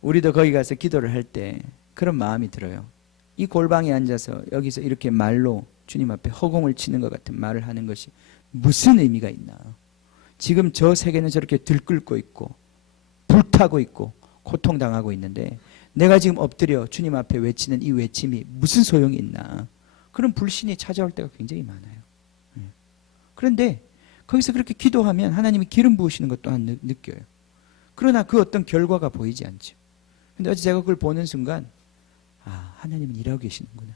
우리도 거기 가서 기도를 할 때 그런 마음이 들어요. 이 골방에 앉아서 여기서 이렇게 말로 주님 앞에 허공을 치는 것 같은 말을 하는 것이 무슨 의미가 있나. 지금 저 세계는 저렇게 들끓고 있고 불타고 있고 고통당하고 있는데 내가 지금 엎드려 주님 앞에 외치는 이 외침이 무슨 소용이 있나. 그런 불신이 찾아올 때가 굉장히 많아요. 그런데 거기서 그렇게 기도하면 하나님이 기름 부으시는 것 또한 느껴요. 그러나 그 어떤 결과가 보이지 않죠. 근데 어제 제가 그걸 보는 순간 하나님은 일하고 계시는구나.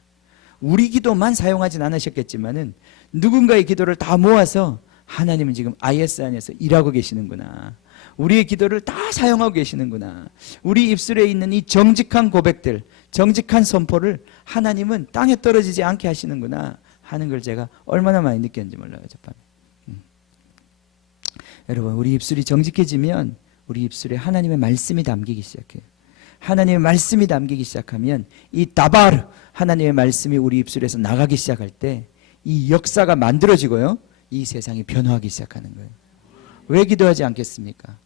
우리 기도만 사용하진 않으셨겠지만은 누군가의 기도를 다 모아서 하나님은 지금 IS 안에서 일하고 계시는구나. 우리의 기도를 다 사용하고 계시는구나. 우리 입술에 있는 이 정직한 고백들, 정직한 선포를 하나님은 땅에 떨어지지 않게 하시는구나 하는 걸 제가 얼마나 많이 느꼈는지 몰라요. 어젯밤에. 여러분, 우리 입술이 정직해지면 우리 입술에 하나님의 말씀이 담기기 시작해요. 하나님의 말씀이 담기기 시작하면 이 다바르, 하나님의 말씀이 우리 입술에서 나가기 시작할 때 이 역사가 만들어지고요, 이 세상이 변화하기 시작하는 거예요. 왜 기도하지 않겠습니까?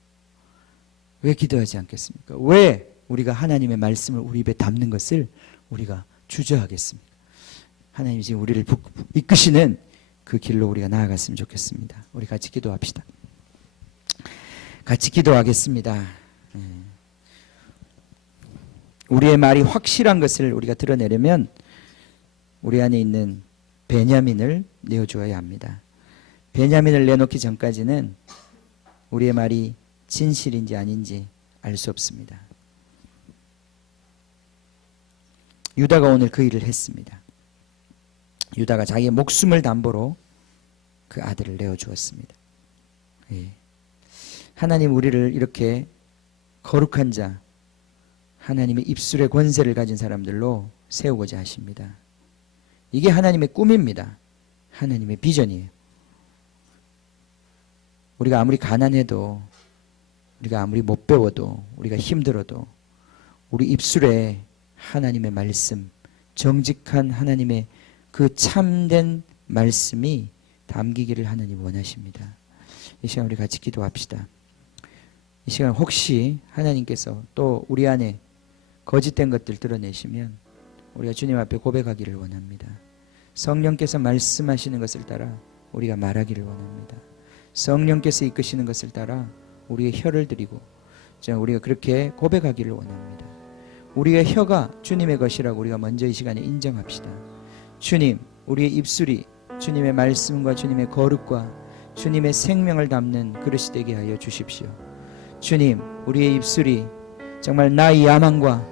왜 기도하지 않겠습니까? 왜 우리가 하나님의 말씀을 우리 입에 담는 것을 우리가 주저하겠습니까? 하나님이 지금 우리를 이끄시는 그 길로 우리가 나아갔으면 좋겠습니다. 우리 같이 기도합시다. 같이 기도하겠습니다. 우리의 말이 확실한 것을 우리가 드러내려면 우리 안에 있는 베냐민을 내어주어야 합니다. 베냐민을 내놓기 전까지는 우리의 말이 진실인지 아닌지 알 수 없습니다. 유다가 오늘 그 일을 했습니다. 유다가 자기의 목숨을 담보로 그 아들을 내어주었습니다. 예. 하나님 우리를 이렇게 거룩한 자, 하나님의 입술의 권세를 가진 사람들로 세우고자 하십니다. 이게 하나님의 꿈입니다. 하나님의 비전이에요. 우리가 아무리 가난해도, 우리가 아무리 못 배워도, 우리가 힘들어도 우리 입술에 하나님의 말씀, 정직한 하나님의 그 참된 말씀이 담기기를 하나님 원하십니다. 이 시간 우리 같이 기도합시다. 이 시간 혹시 하나님께서 또 우리 안에 거짓된 것들 드러내시면 우리가 주님 앞에 고백하기를 원합니다. 성령께서 말씀하시는 것을 따라 우리가 말하기를 원합니다. 성령께서 이끄시는 것을 따라 우리의 혀를 드리고 우리가 그렇게 고백하기를 원합니다. 우리의 혀가 주님의 것이라고 우리가 먼저 이 시간에 인정합시다. 주님, 우리의 입술이 주님의 말씀과 주님의 거룩과 주님의 생명을 담는 그릇이 되게 하여 주십시오. 주님, 우리의 입술이 정말 나의 야망과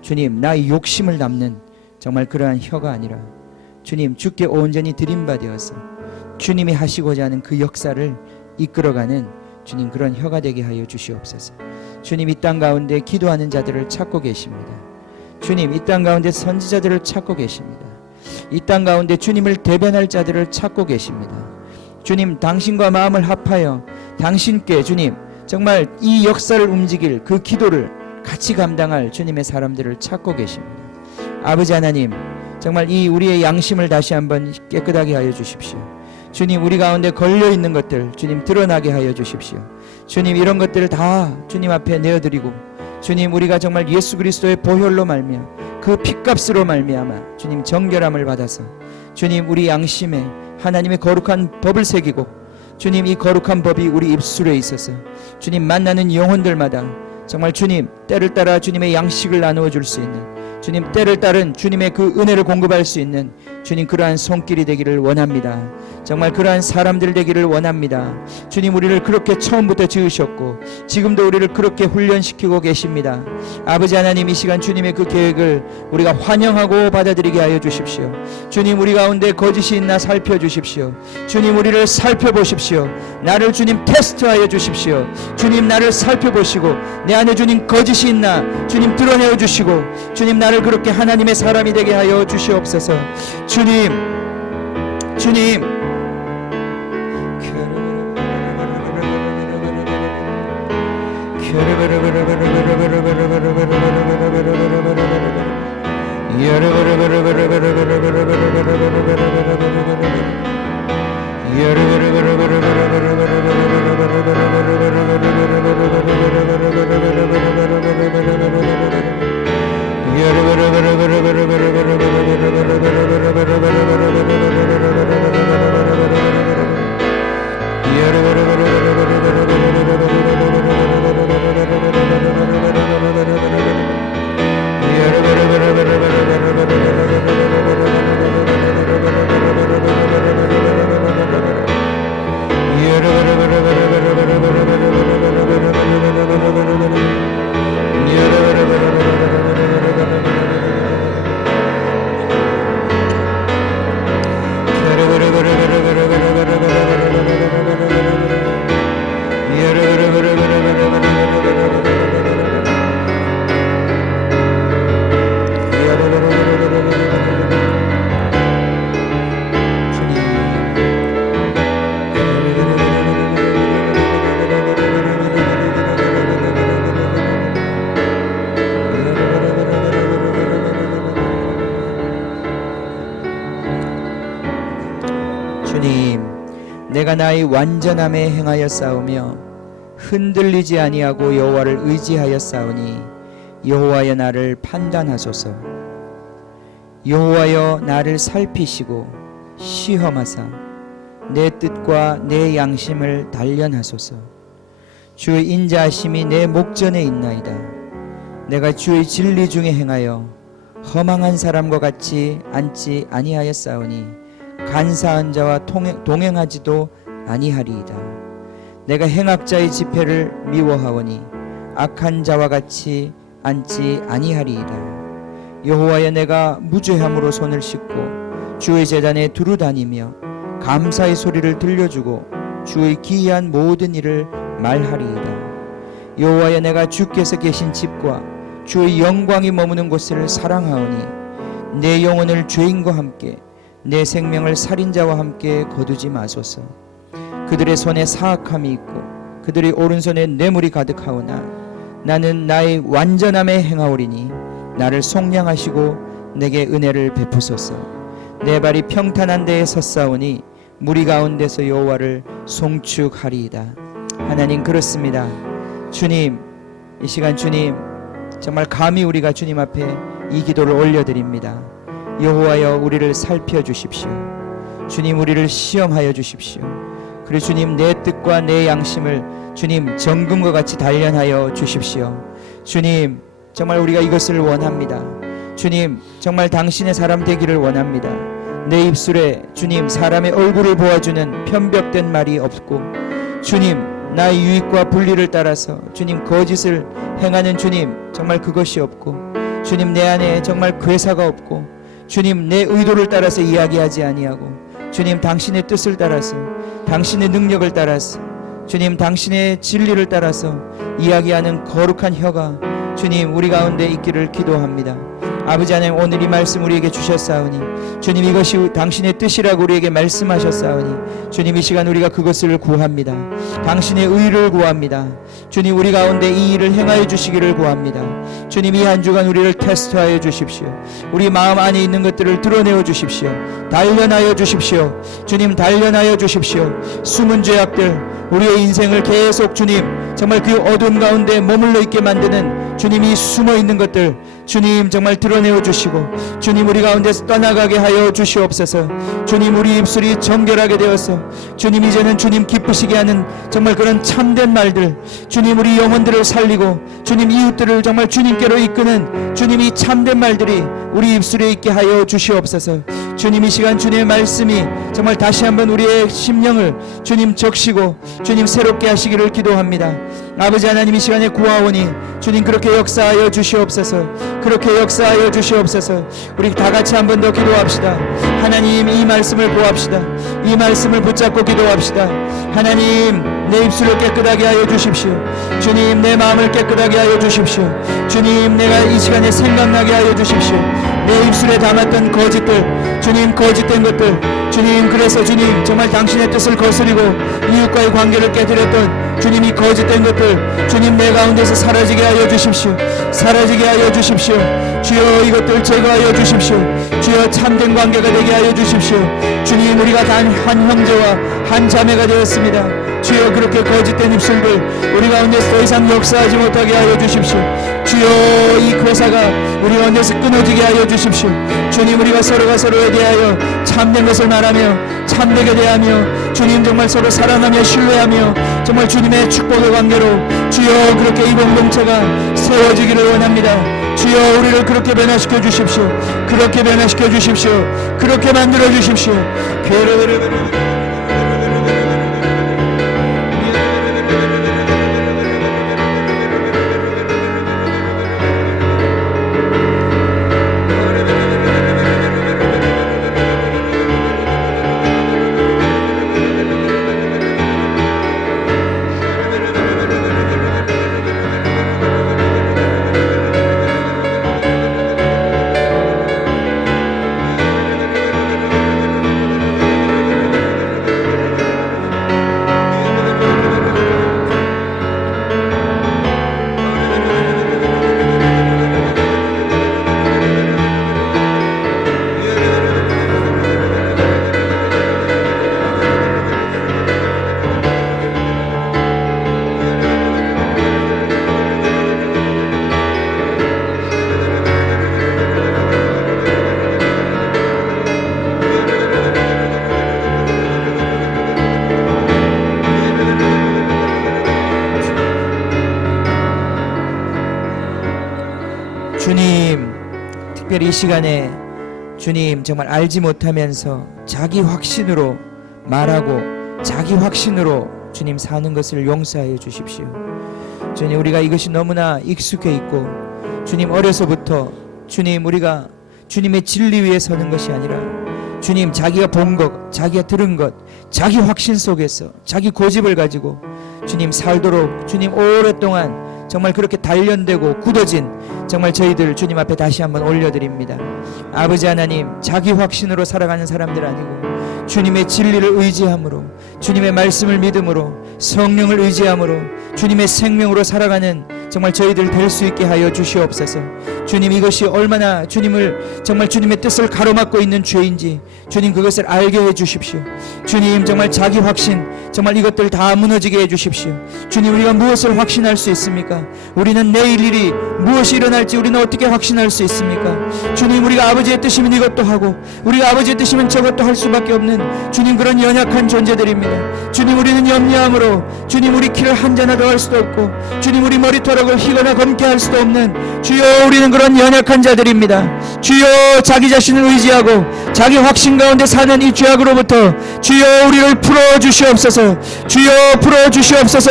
주님, 나의 욕심을 담는 정말 그러한 혀가 아니라 주님, 주께 온전히 드린 바 되어서 주님이 하시고자 하는 그 역사를 이끌어가는 주님 그런 혀가 되게 하여 주시옵소서. 주님, 이 땅 가운데 기도하는 자들을 찾고 계십니다. 주님, 이 땅 가운데 선지자들을 찾고 계십니다. 이 땅 가운데 주님을 대변할 자들을 찾고 계십니다. 주님, 당신과 마음을 합하여 당신께 주님 정말 이 역사를 움직일 그 기도를 같이 감당할 주님의 사람들을 찾고 계십니다. 아버지 하나님, 정말 이 우리의 양심을 다시 한번 깨끗하게 하여 주십시오. 주님, 우리 가운데 걸려있는 것들 주님 드러나게 하여 주십시오. 주님, 이런 것들을 다 주님 앞에 내어드리고 주님, 우리가 정말 예수 그리스도의 보혈로 말미암아 그 핏값으로 말미암아 주님 정결함을 받아서 주님, 우리 양심에 하나님의 거룩한 법을 새기고 주님, 이 거룩한 법이 우리 입술에 있어서 주님 만나는 영혼들마다 정말 주님 때를 따라 주님의 양식을 나누어 줄 수 있는 주님 때를 따른 주님의 그 은혜를 공급할 수 있는 주님 그러한 손길이 되기를 원합니다. 정말 그러한 사람들 되기를 원합니다. 주님, 우리를 그렇게 처음부터 지으셨고 지금도 우리를 그렇게 훈련시키고 계십니다. 아버지 하나님, 이 시간 주님의 그 계획을 우리가 환영하고 받아들이게 하여 주십시오. 주님, 우리 가운데 거짓이 있나 살펴주십시오. 주님, 우리를 살펴보십시오. 나를 주님 테스트하여 주십시오. 주님, 나를 살펴보시고 내 안에 주님 거짓이 있나 주님 드러내어 주시고 주님, 나를 그렇게 하나님의 사람이 되게 하여 주시옵소서. 주님, 주님, 내가 나의 완전함에 행하여 싸우며 흔들리지 아니하고 여호와를 의지하여 싸우니 여호와여 나를 판단하소서. 여호와여 나를 살피시고 시험하사 내 뜻과 내 양심을 단련하소서. 주의 인자하심이 내 목전에 있나이다. 내가 주의 진리 중에 행하여 허망한 사람과 같이 앉지 아니하였사오니 간사한 자와 동행하지도 아니하리이다. 내가 행악자의 집회를 미워하오니 악한 자와 같이 앉지 아니하리이다. 여호와여, 내가 무죄함으로 손을 씻고 주의 제단에 두루 다니며 감사의 소리를 들려주고 주의 기이한 모든 일을 말하리이다. 여호와여, 내가 주께서 계신 집과 주의 영광이 머무는 곳을 사랑하오니 내 영혼을 죄인과 함께 내 생명을 살인자와 함께 거두지 마소서. 그들의 손에 사악함이 있고 그들의 오른손에 뇌물이 가득하오나 나는 나의 완전함에 행하오리니 나를 속량하시고 내게 은혜를 베푸소서. 내 발이 평탄한 데에 섰사오니 무리 가운데서 여호와를 송축하리이다. 하나님, 그렇습니다. 주님, 이 시간 주님 정말 감히 우리가 주님 앞에 이 기도를 올려드립니다. 여호와여, 우리를 살펴주십시오. 주님, 우리를 시험하여 주십시오. 그리고 주님, 내 뜻과 내 양심을 주님 정금과 같이 단련하여 주십시오. 주님, 정말 우리가 이것을 원합니다. 주님, 정말 당신의 사람 되기를 원합니다. 내 입술에 주님 사람의 얼굴을 보아주는 편벽된 말이 없고 주님, 나의 유익과 분리를 따라서 주님 거짓을 행하는 주님 정말 그것이 없고 주님, 내 안에 정말 괴사가 없고 주님, 내 의도를 따라서 이야기하지 아니하고 주님, 당신의 뜻을 따라서 당신의 능력을 따라서 주님, 당신의 진리를 따라서 이야기하는 거룩한 혀가 주님 우리 가운데 있기를 기도합니다. 아버지 하나님, 오늘 이 말씀 우리에게 주셨사오니 주님, 이것이 당신의 뜻이라고 우리에게 말씀하셨사오니 주님, 이 시간 우리가 그것을 구합니다. 당신의 의를 구합니다. 주님, 우리 가운데 이 일을 행하여 주시기를 구합니다. 주님, 이 한 주간 우리를 테스트하여 주십시오. 우리 마음 안에 있는 것들을 드러내어 주십시오. 단련하여 주십시오. 주님, 단련하여 주십시오. 숨은 죄악들, 우리의 인생을 계속 주님 정말 그 어둠 가운데 머물러 있게 만드는 주님이 숨어 있는 것들 주님 정말 드러내어 주시고 주님, 우리 가운데서 떠나가게 하여 주시옵소서. 주님, 우리 입술이 정결하게 되어서 주님 이제는 주님 기쁘시게 하는 정말 그런 참된 말들, 주님 우리 영혼들을 살리고 주님 이웃들을 정말 주님께로 이끄는 주님 이 참된 말들이 우리 입술에 있게 하여 주시옵소서. 주님, 이 시간 주님의 말씀이 정말 다시 한번 우리의 심령을 주님 적시고 주님 새롭게 하시기를 기도합니다. 아버지 하나님, 이 시간에 구하오니 주님 그렇게 역사하여 주시옵소서. 그렇게 역사하여 주시옵소서. 우리 다 같이 한 번 더 기도합시다. 하나님, 이 말씀을 구합시다. 이 말씀을 붙잡고 기도합시다. 하나님, 내 입술을 깨끗하게 하여 주십시오. 주님, 내 마음을 깨끗하게 하여 주십시오. 주님, 내가 이 시간에 생각나게 하여 주십시오. 내 입술에 담았던 거짓들, 주님 거짓된 것들, 주님, 그래서 주님 정말 당신의 뜻을 거스리고 이웃과의 관계를 깨뜨렸던 주님 이 거짓된 것들 주님 내 가운데서 사라지게 하여 주십시오. 사라지게 하여 주십시오. 주여, 이것들 제거하여 주십시오. 주여, 참된 관계가 되게 하여 주십시오. 주님, 우리가 단 한 형제와 한 자매가 되었습니다. 주여, 그렇게 거짓된 입술들 우리 가운데서 더 이상 역사하지 못하게 하여 주십시오. 주여, 이 괴사가 우리 가운데서 끊어지게 하여 주십시오. 주님, 우리가 서로가 서로에 대하여 참된 것을 말하며 참되게 대하며 주님 정말 서로 사랑하며 신뢰하며 정말 주님의 축복의 관계로 주여 그렇게 이 공동체가 세워지기를 원합니다. 주여, 우리를 그렇게 변화시켜 주십시오. 그렇게 변화시켜 주십시오. 그렇게 만들어 주십시오. 특별히 이 시간에 주님 정말 알지 못하면서 자기 확신으로 말하고 자기 확신으로 주님 사는 것을 용서하여 주십시오. 주님, 우리가 이것이 너무나 익숙해 있고 주님, 어려서부터 주님, 우리가 주님의 진리 위에 서는 것이 아니라 주님, 자기가 본 것, 자기가 들은 것, 자기 확신 속에서 자기 고집을 가지고 주님 살도록 주님 오랫동안 정말 그렇게 단련되고 굳어진 정말 저희들 주님 앞에 다시 한번 올려드립니다. 아버지 하나님, 자기 확신으로 살아가는 사람들 아니고 주님의 진리를 의지함으로, 주님의 말씀을 믿음으로, 성령을 의지함으로 주님의 생명으로 살아가는 정말 저희들 될 수 있게 하여 주시옵소서. 주님, 이것이 얼마나 주님을 정말 주님의 뜻을 가로막고 있는 죄인지 주님 그것을 알게 해 주십시오. 주님, 정말 자기 확신, 정말 이것들 다 무너지게 해 주십시오. 주님, 우리가 무엇을 확신할 수 있습니까? 우리는 내일 일이 무엇이 일어날지 우리는 어떻게 확신할 수 있습니까? 주님, 우리가 아버지의 뜻이면 이것도 하고 우리가 아버지의 뜻이면 저것도 할 수밖에 없는 주님, 그런 연약한 존재들입니다. 주님, 우리는 염려함으로 주님, 우리 키를 한자나 더 할 수도 없고 주님, 우리 머리털을 희거나 검게 할 수도 없는 주여, 우리는 그런 연약한 자들입니다. 주여, 자기 자신을 의지하고 자기 확신 가운데 사는 이 죄악으로부터 주여 우리를 풀어주시옵소서. 주여, 풀어주시옵소서.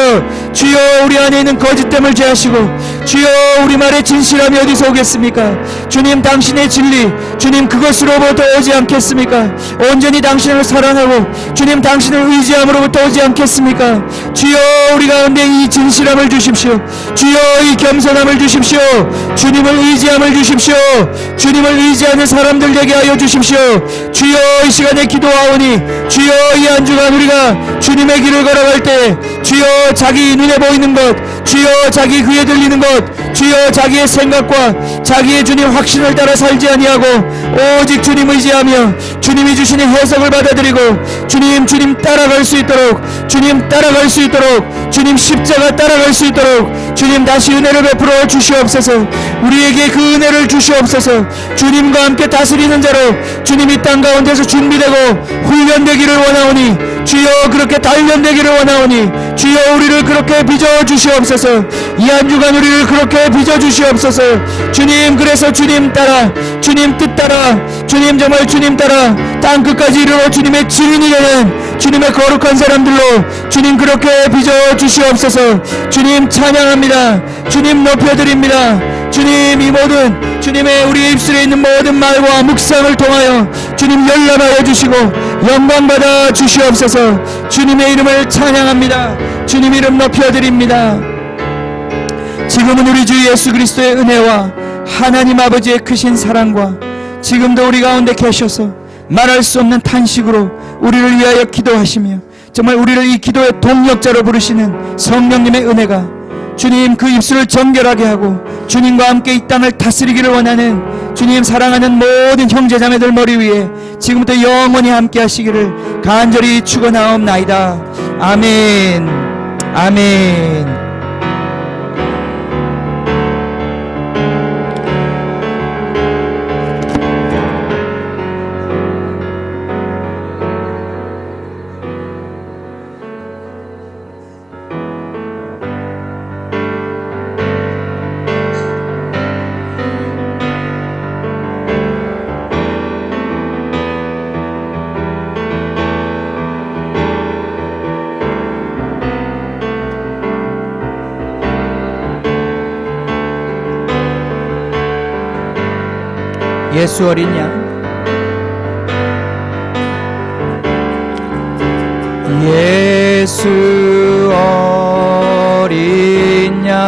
주여, 우리 안에 있는 거짓됨을 제하시고 주여, 우리 말의 진실함이 어디서 오겠습니까? 주님, 당신의 진리 주님 그것으로부터 오지 않겠습니까? 온전히 당신을 사랑하고 주님 당신을 의지함으로부터 오지 않겠습니까? 주여, 우리 가운데 이 진실함을 주십시오. 주여, 이 겸손함을 주십시오. 주님을 의지함을 주십시오. 주님을 의지하는 사람들 되게 하여 주십시오. 주여, 이 시간에 기도하오니 주여, 이 한 주간 우리가 주님의 길을 걸어갈 때 주여, 자기 눈에 보이는 것, 주여, 자기 귀에 들리는 것, 주여, 자기의 생각과 자기의 주님 확신을 따라 살지 아니하고 오직 주님 의지하며 주님이 주시는 해석을 받아들이고 주님 따라갈 수 있도록, 주님 따라갈 수 있도록, 주님 십자가 따라갈 수 있도록 주님 다시 은혜를 베풀어 주시옵소서. 우리에게 그 은혜를 주시옵소서. 주님과 함께 다스리는 자로 주님 이 땅 가운데서 준비되고 훈련되기를 원하오니 주여, 그렇게 단련되기를 원하오니 주여, 우리를 그렇게 빚어 주시옵소서. 이 한 주간 우리를 그렇게 빚어 주시옵소서. 주님, 그래서 주님 따라, 주님 뜻 따라, 주님 정말 주님 따라 땅 끝까지 이르러 주님의 증인이 되는 주님의 거룩한 사람들로 주님 그렇게 빚어 주시옵소서. 주님 찬양합니다. 주님 높여드립니다. 주님, 이 모든 주님의 우리 입술에 있는 모든 말과 묵상을 통하여 주님 열람하여 주시고 영광 받아 주시옵소서. 주님의 이름을 찬양합니다. 주님 이름 높여드립니다. 지금은 우리 주 예수 그리스도의 은혜와 하나님 아버지의 크신 사랑과 지금도 우리 가운데 계셔서 말할 수 없는 탄식으로 우리를 위하여 기도하시며 정말 우리를 이 기도의 동력자로 부르시는 성령님의 은혜가 주님 그 입술을 정결하게 하고 주님과 함께 이 땅을 다스리기를 원하는 주님 사랑하는 모든 형제자매들 머리 위에 지금부터 영원히 함께 하시기를 간절히 축원하옵나이다. 아멘. 아멘. 예수 어린 양, 예수 어린 양,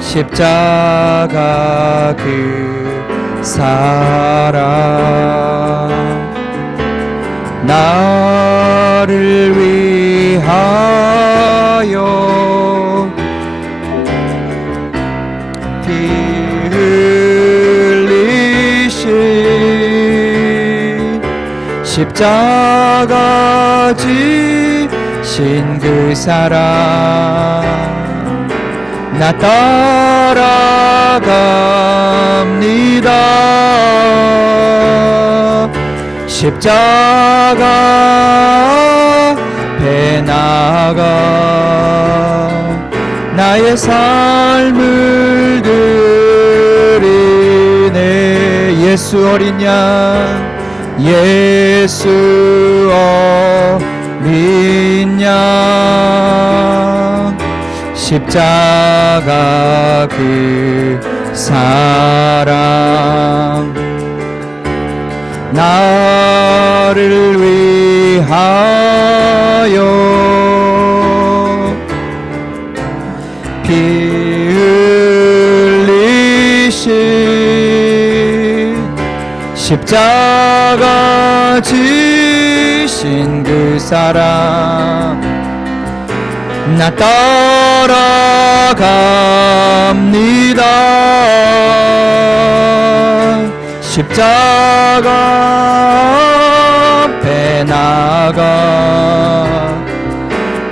십자가 그 사랑 나를 위하여 십자가 지신 그 사랑 나 따라갑니다. 십자가 앞에 나가 나의 삶을 드리 예수 어린 양 예수 어린 양 십자가 그 사랑 나를 위하여 피 흘리신 십자가 지신 그 사랑 나 따라갑니다. 십자가 앞에 나가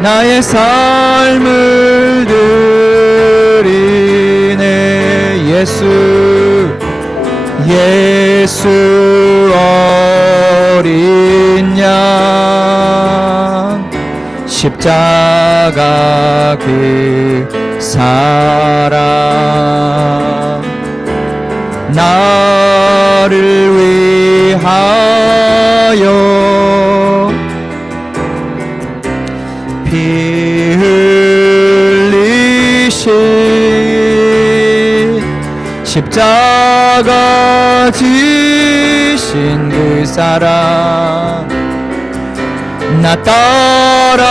나의 삶을 드리네. 예수 어린 양 십자가 그 사랑 나를 위하여 피 흘리신 십자가 지신 그 사랑 나 따라갑니다.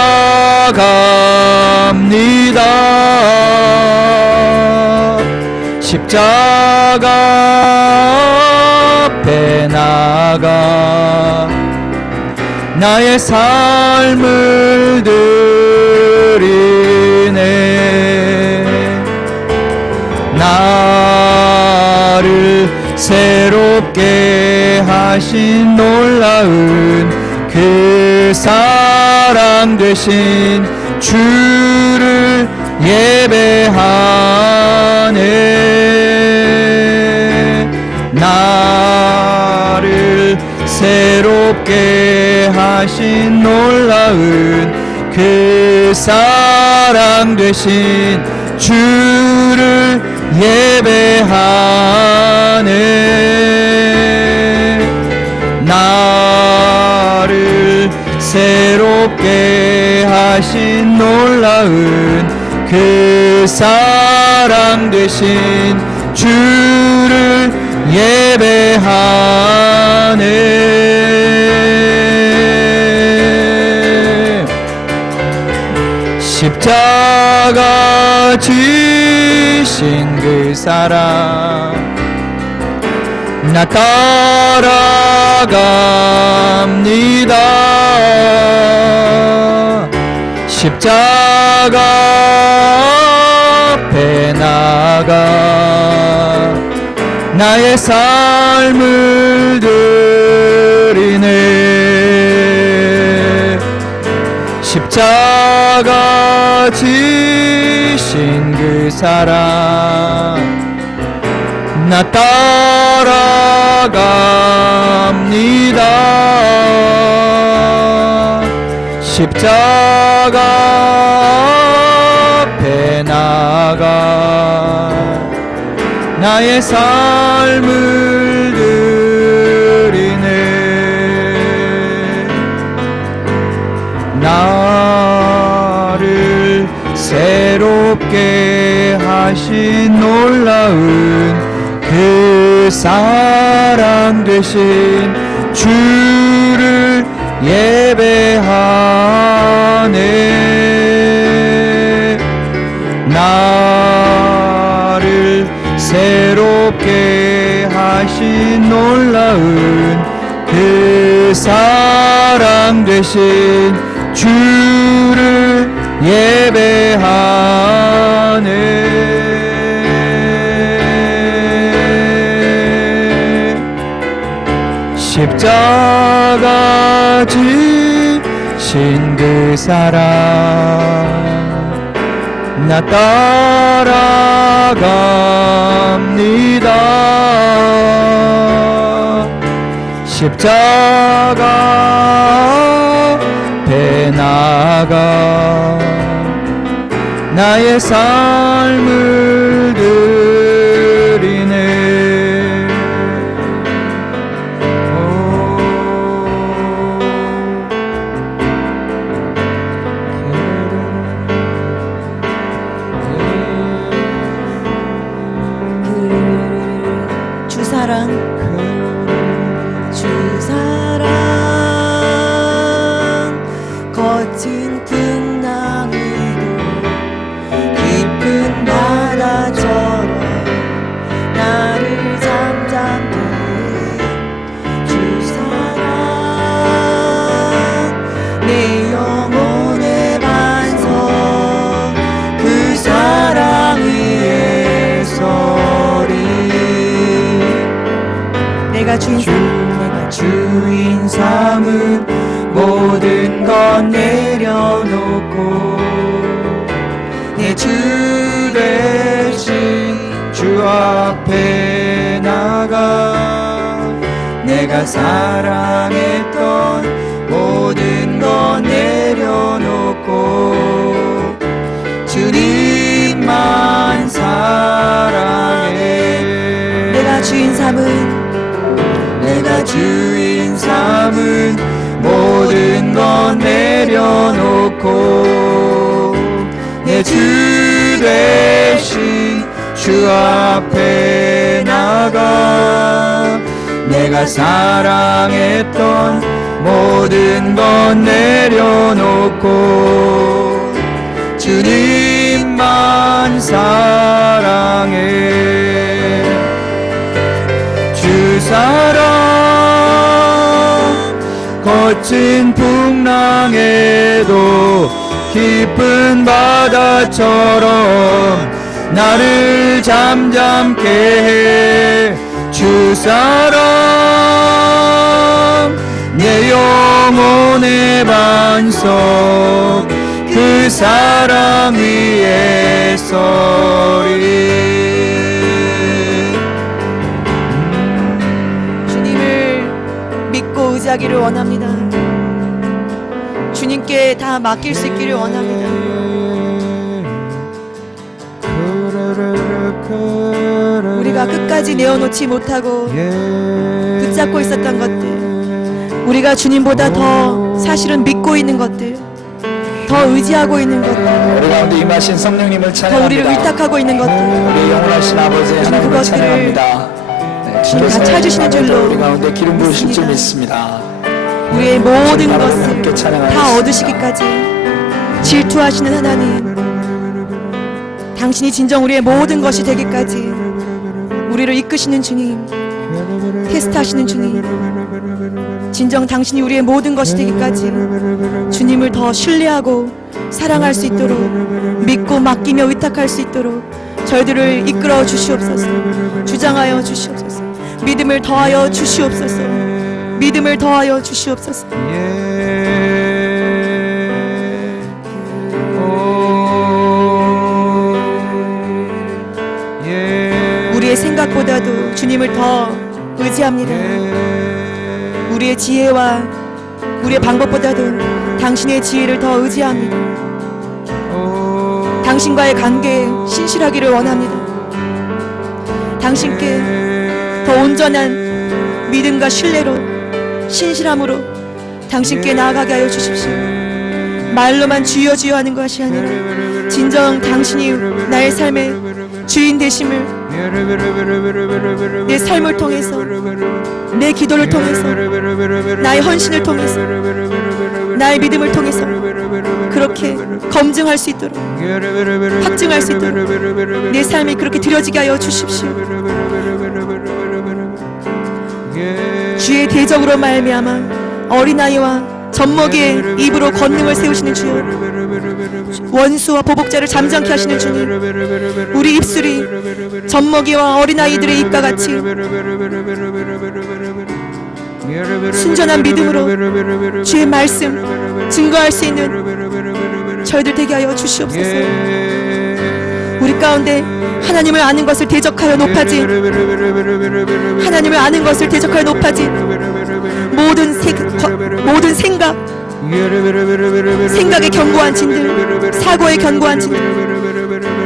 십자가 앞에 나가 나의 삶을 드리네. 나를 새롭게 하신 놀라운 그 사랑 되신 주를 예배하네. 나를 새롭게 하신 놀라운 그 사랑 되신 주를 예배하네. 나를 새롭게 하신 놀라운 그 사랑 되신 주를 예배하네. 십자가 지신 그 사랑 나 따라갑니다. 십자가 앞에 나가 나의 삶을 드리네. 십자가 지신 그 사랑 나 따라갑니다. 십자가 앞에 나가 나의 삶을 드리네. 나를 새롭게 하신 놀라운 그 사랑 되신 주를 예배하네. 나를 새롭게 하신 놀라운 그 사랑 되신 주를 예배하네. 십자가 지신 그 사랑 나 따라갑니다. 십자가 앞에 나가 나의 삶을 드리네. 사랑 주 사랑 거친 풍랑에도 깊은 바다처럼 나를 잠잠케 주 사랑 내 영혼의 반석 그 사랑 위에 서리 내가 주인 삼은 모든 것 내려놓고 내 주 대신 주 앞에 나가 내가 사랑했던 모든 것 내려놓고 주님만 사랑해 내가 주인 삼은 모든 것 내려놓고 내 주 대신 주 앞에 나가 내가 사랑했던 모든 것 내려놓고 주님만 사랑해 주 사랑 거친 풍랑에도 깊은 바다처럼 나를 잠잠케 해 주 사랑 내 영혼의 반석 그 사랑 위에 서리 주님을 믿고 의지하기를 원합니다. 주님께 다 맡길 수 있기를 원합니다. 우리가 끝까지 내어놓지 못하고 붙잡고 있었던 것들, 우리가 주님보다 더 사실은 믿고 있는 것들, 더 의지하고 있는 것들, 우리 가운데 임하신 성령님을 찬양합니다. 더 우리를 위탁하고 있는 것들, 우리 영원하신 아버지 하나님을 찬양합니다. 주님 다 찾으시는 줄로 우리 가운데 기름 부으실 줄 믿습니다. 우리의 모든 것을 다 얻으시기까지 질투하시는 하나님, 당신이 진정 우리의 모든 것이 되기까지 우리를 이끄시는 주님, 테스트하시는 주님, 진정 당신이 우리의 모든 것이 되기까지 주님을 더 신뢰하고 사랑할 수 있도록, 믿고 맡기며 위탁할 수 있도록 저희들을 이끌어 주시옵소서. 주장하여 주시옵소서. 믿음을 더하여 주시옵소서. 믿음을 더하여 주시옵소서. 우리의 생각보다도 주님을 더 의지합니다. 우리의 지혜와 우리의 방법보다도 당신의 지혜를 더 의지합니다. 당신과의 관계에 신실하기를 원합니다. 당신께 더 온전한 믿음과 신뢰로, 신실함으로 당신께 나아가게 하여 주십시오. 말로만 주여 주여 하는 것이 아니라 진정 당신이 나의 삶의 주인 되심을 내 삶을 통해서, 내 기도를 통해서, 나의 헌신을 통해서, 나의 믿음을 통해서 그렇게 검증할 수 있도록, 확증할 수 있도록 내 삶이 그렇게 드려지게 하여 주십시오. 주의 대적으로 말미암아 어린아이와 젖먹이의 입으로 권능을 세우시는 주여, 원수와 보복자를 잠잠케 하시는 주님, 우리 입술이 젖먹이와 어린아이들의 입과 같이 순전한 믿음으로 주의 말씀 증거할 수 있는 저희들 되게 하여 주시옵소서. 우리 가운데 하나님을 아는 것을 대적하여 높아진, 하나님을 아는 것을 대적하여 높아진 모든 생각, 생각의 견고한 진들, 사고의 견고한 진들,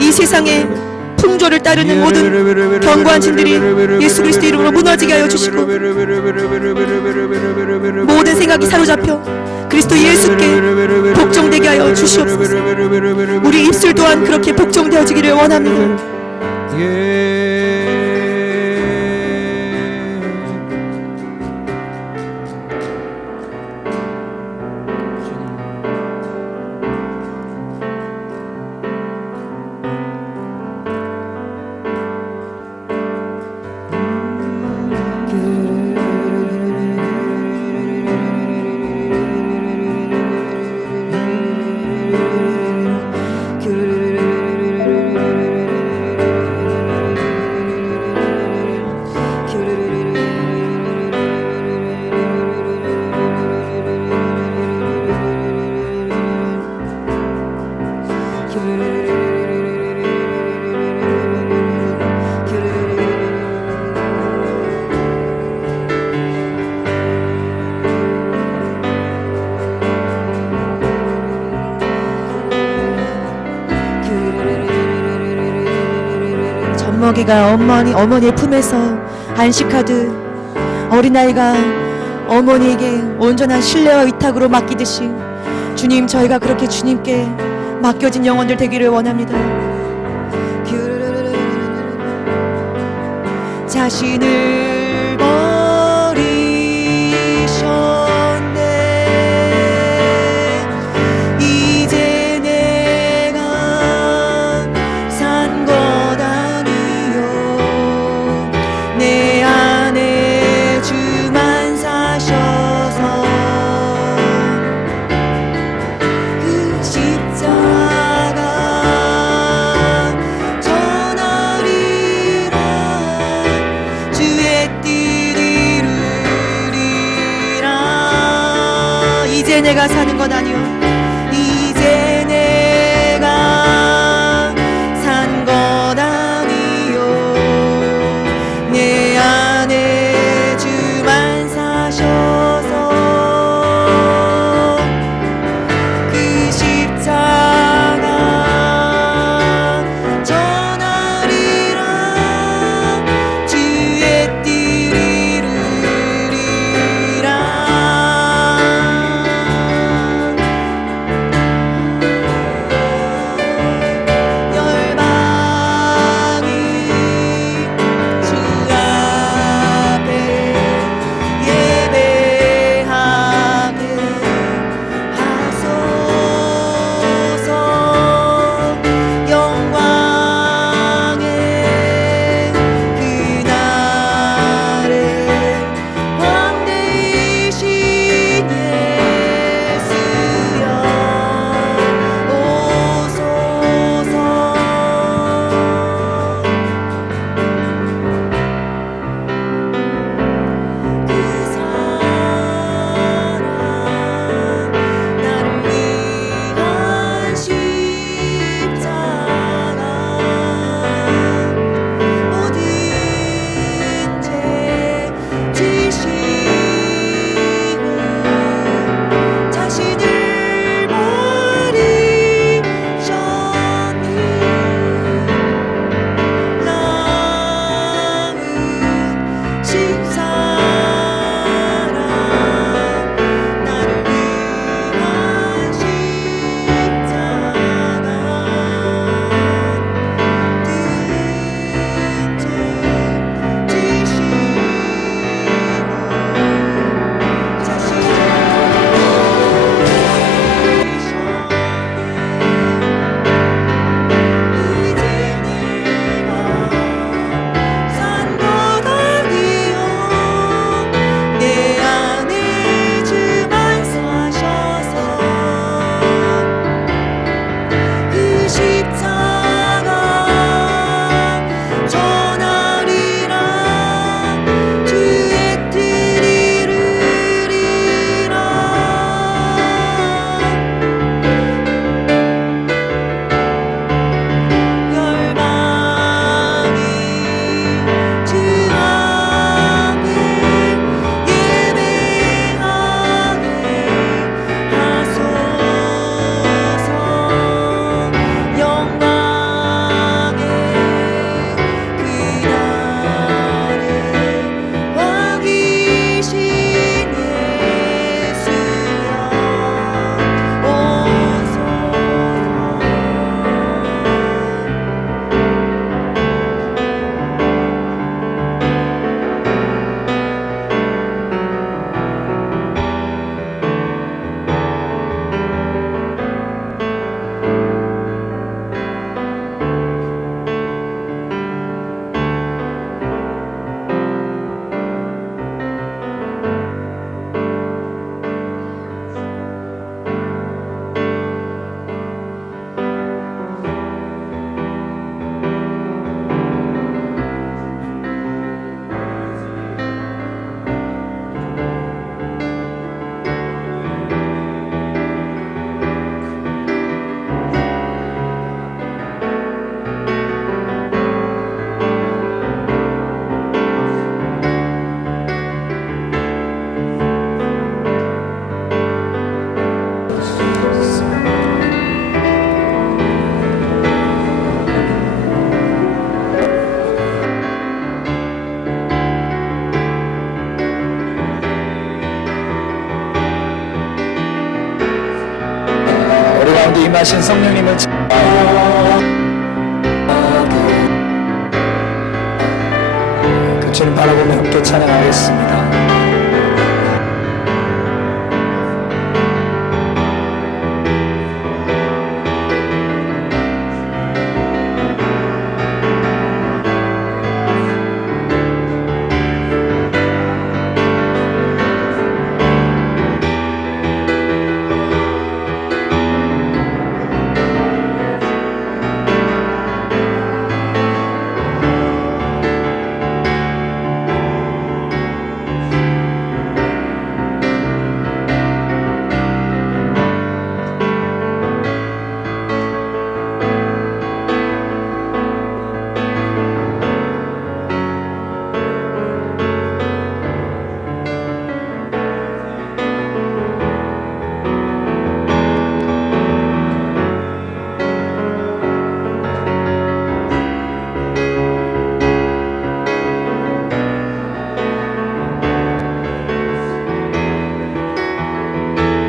이 세상의 풍조를 따르는 모든 견고한 진들이 예수 그리스도 이름으로 무너지게 하여 주시고, 모든 생각이 사로잡혀 그리스도 예수께 복종되게 하여 주시옵소서. 우리 입술 또한 그렇게 복종되어지기를 원합니다. 어린아이가 어머니의 품에서 안식하듯 어린아이가 어머니에게 온전한 신뢰와 위탁으로 맡기듯이 주님, 저희가 그렇게 주님께 맡겨진 영혼들 되기를 원합니다. 자신을 버리셨네. 이제 내가 산 것 아니요 내 안에 주만 사셔서 그 십자가 전하리라. 주의 뜻 이루리라. 이제 내가 사는 것 아니요 이제 내가 산 것 아니요 내 안에 주만 사셔서 그 십자가 전하리라. 주의 뜻 이루리라. 열방이 주 앞에 예배하게 하소서. 영광의 그날에 왕 되신 예수여 오소서. 그 사랑 나를 위한 십자가 어딘지 지시고 자신을 버리셨니. 남은 십사랑 나를 위한 십자가 든지 지시고 자신을 이제 내가 산 것 아니요 가운데 임하신 성령님을 그 주님 바라보며 함께 찬양하겠습니다.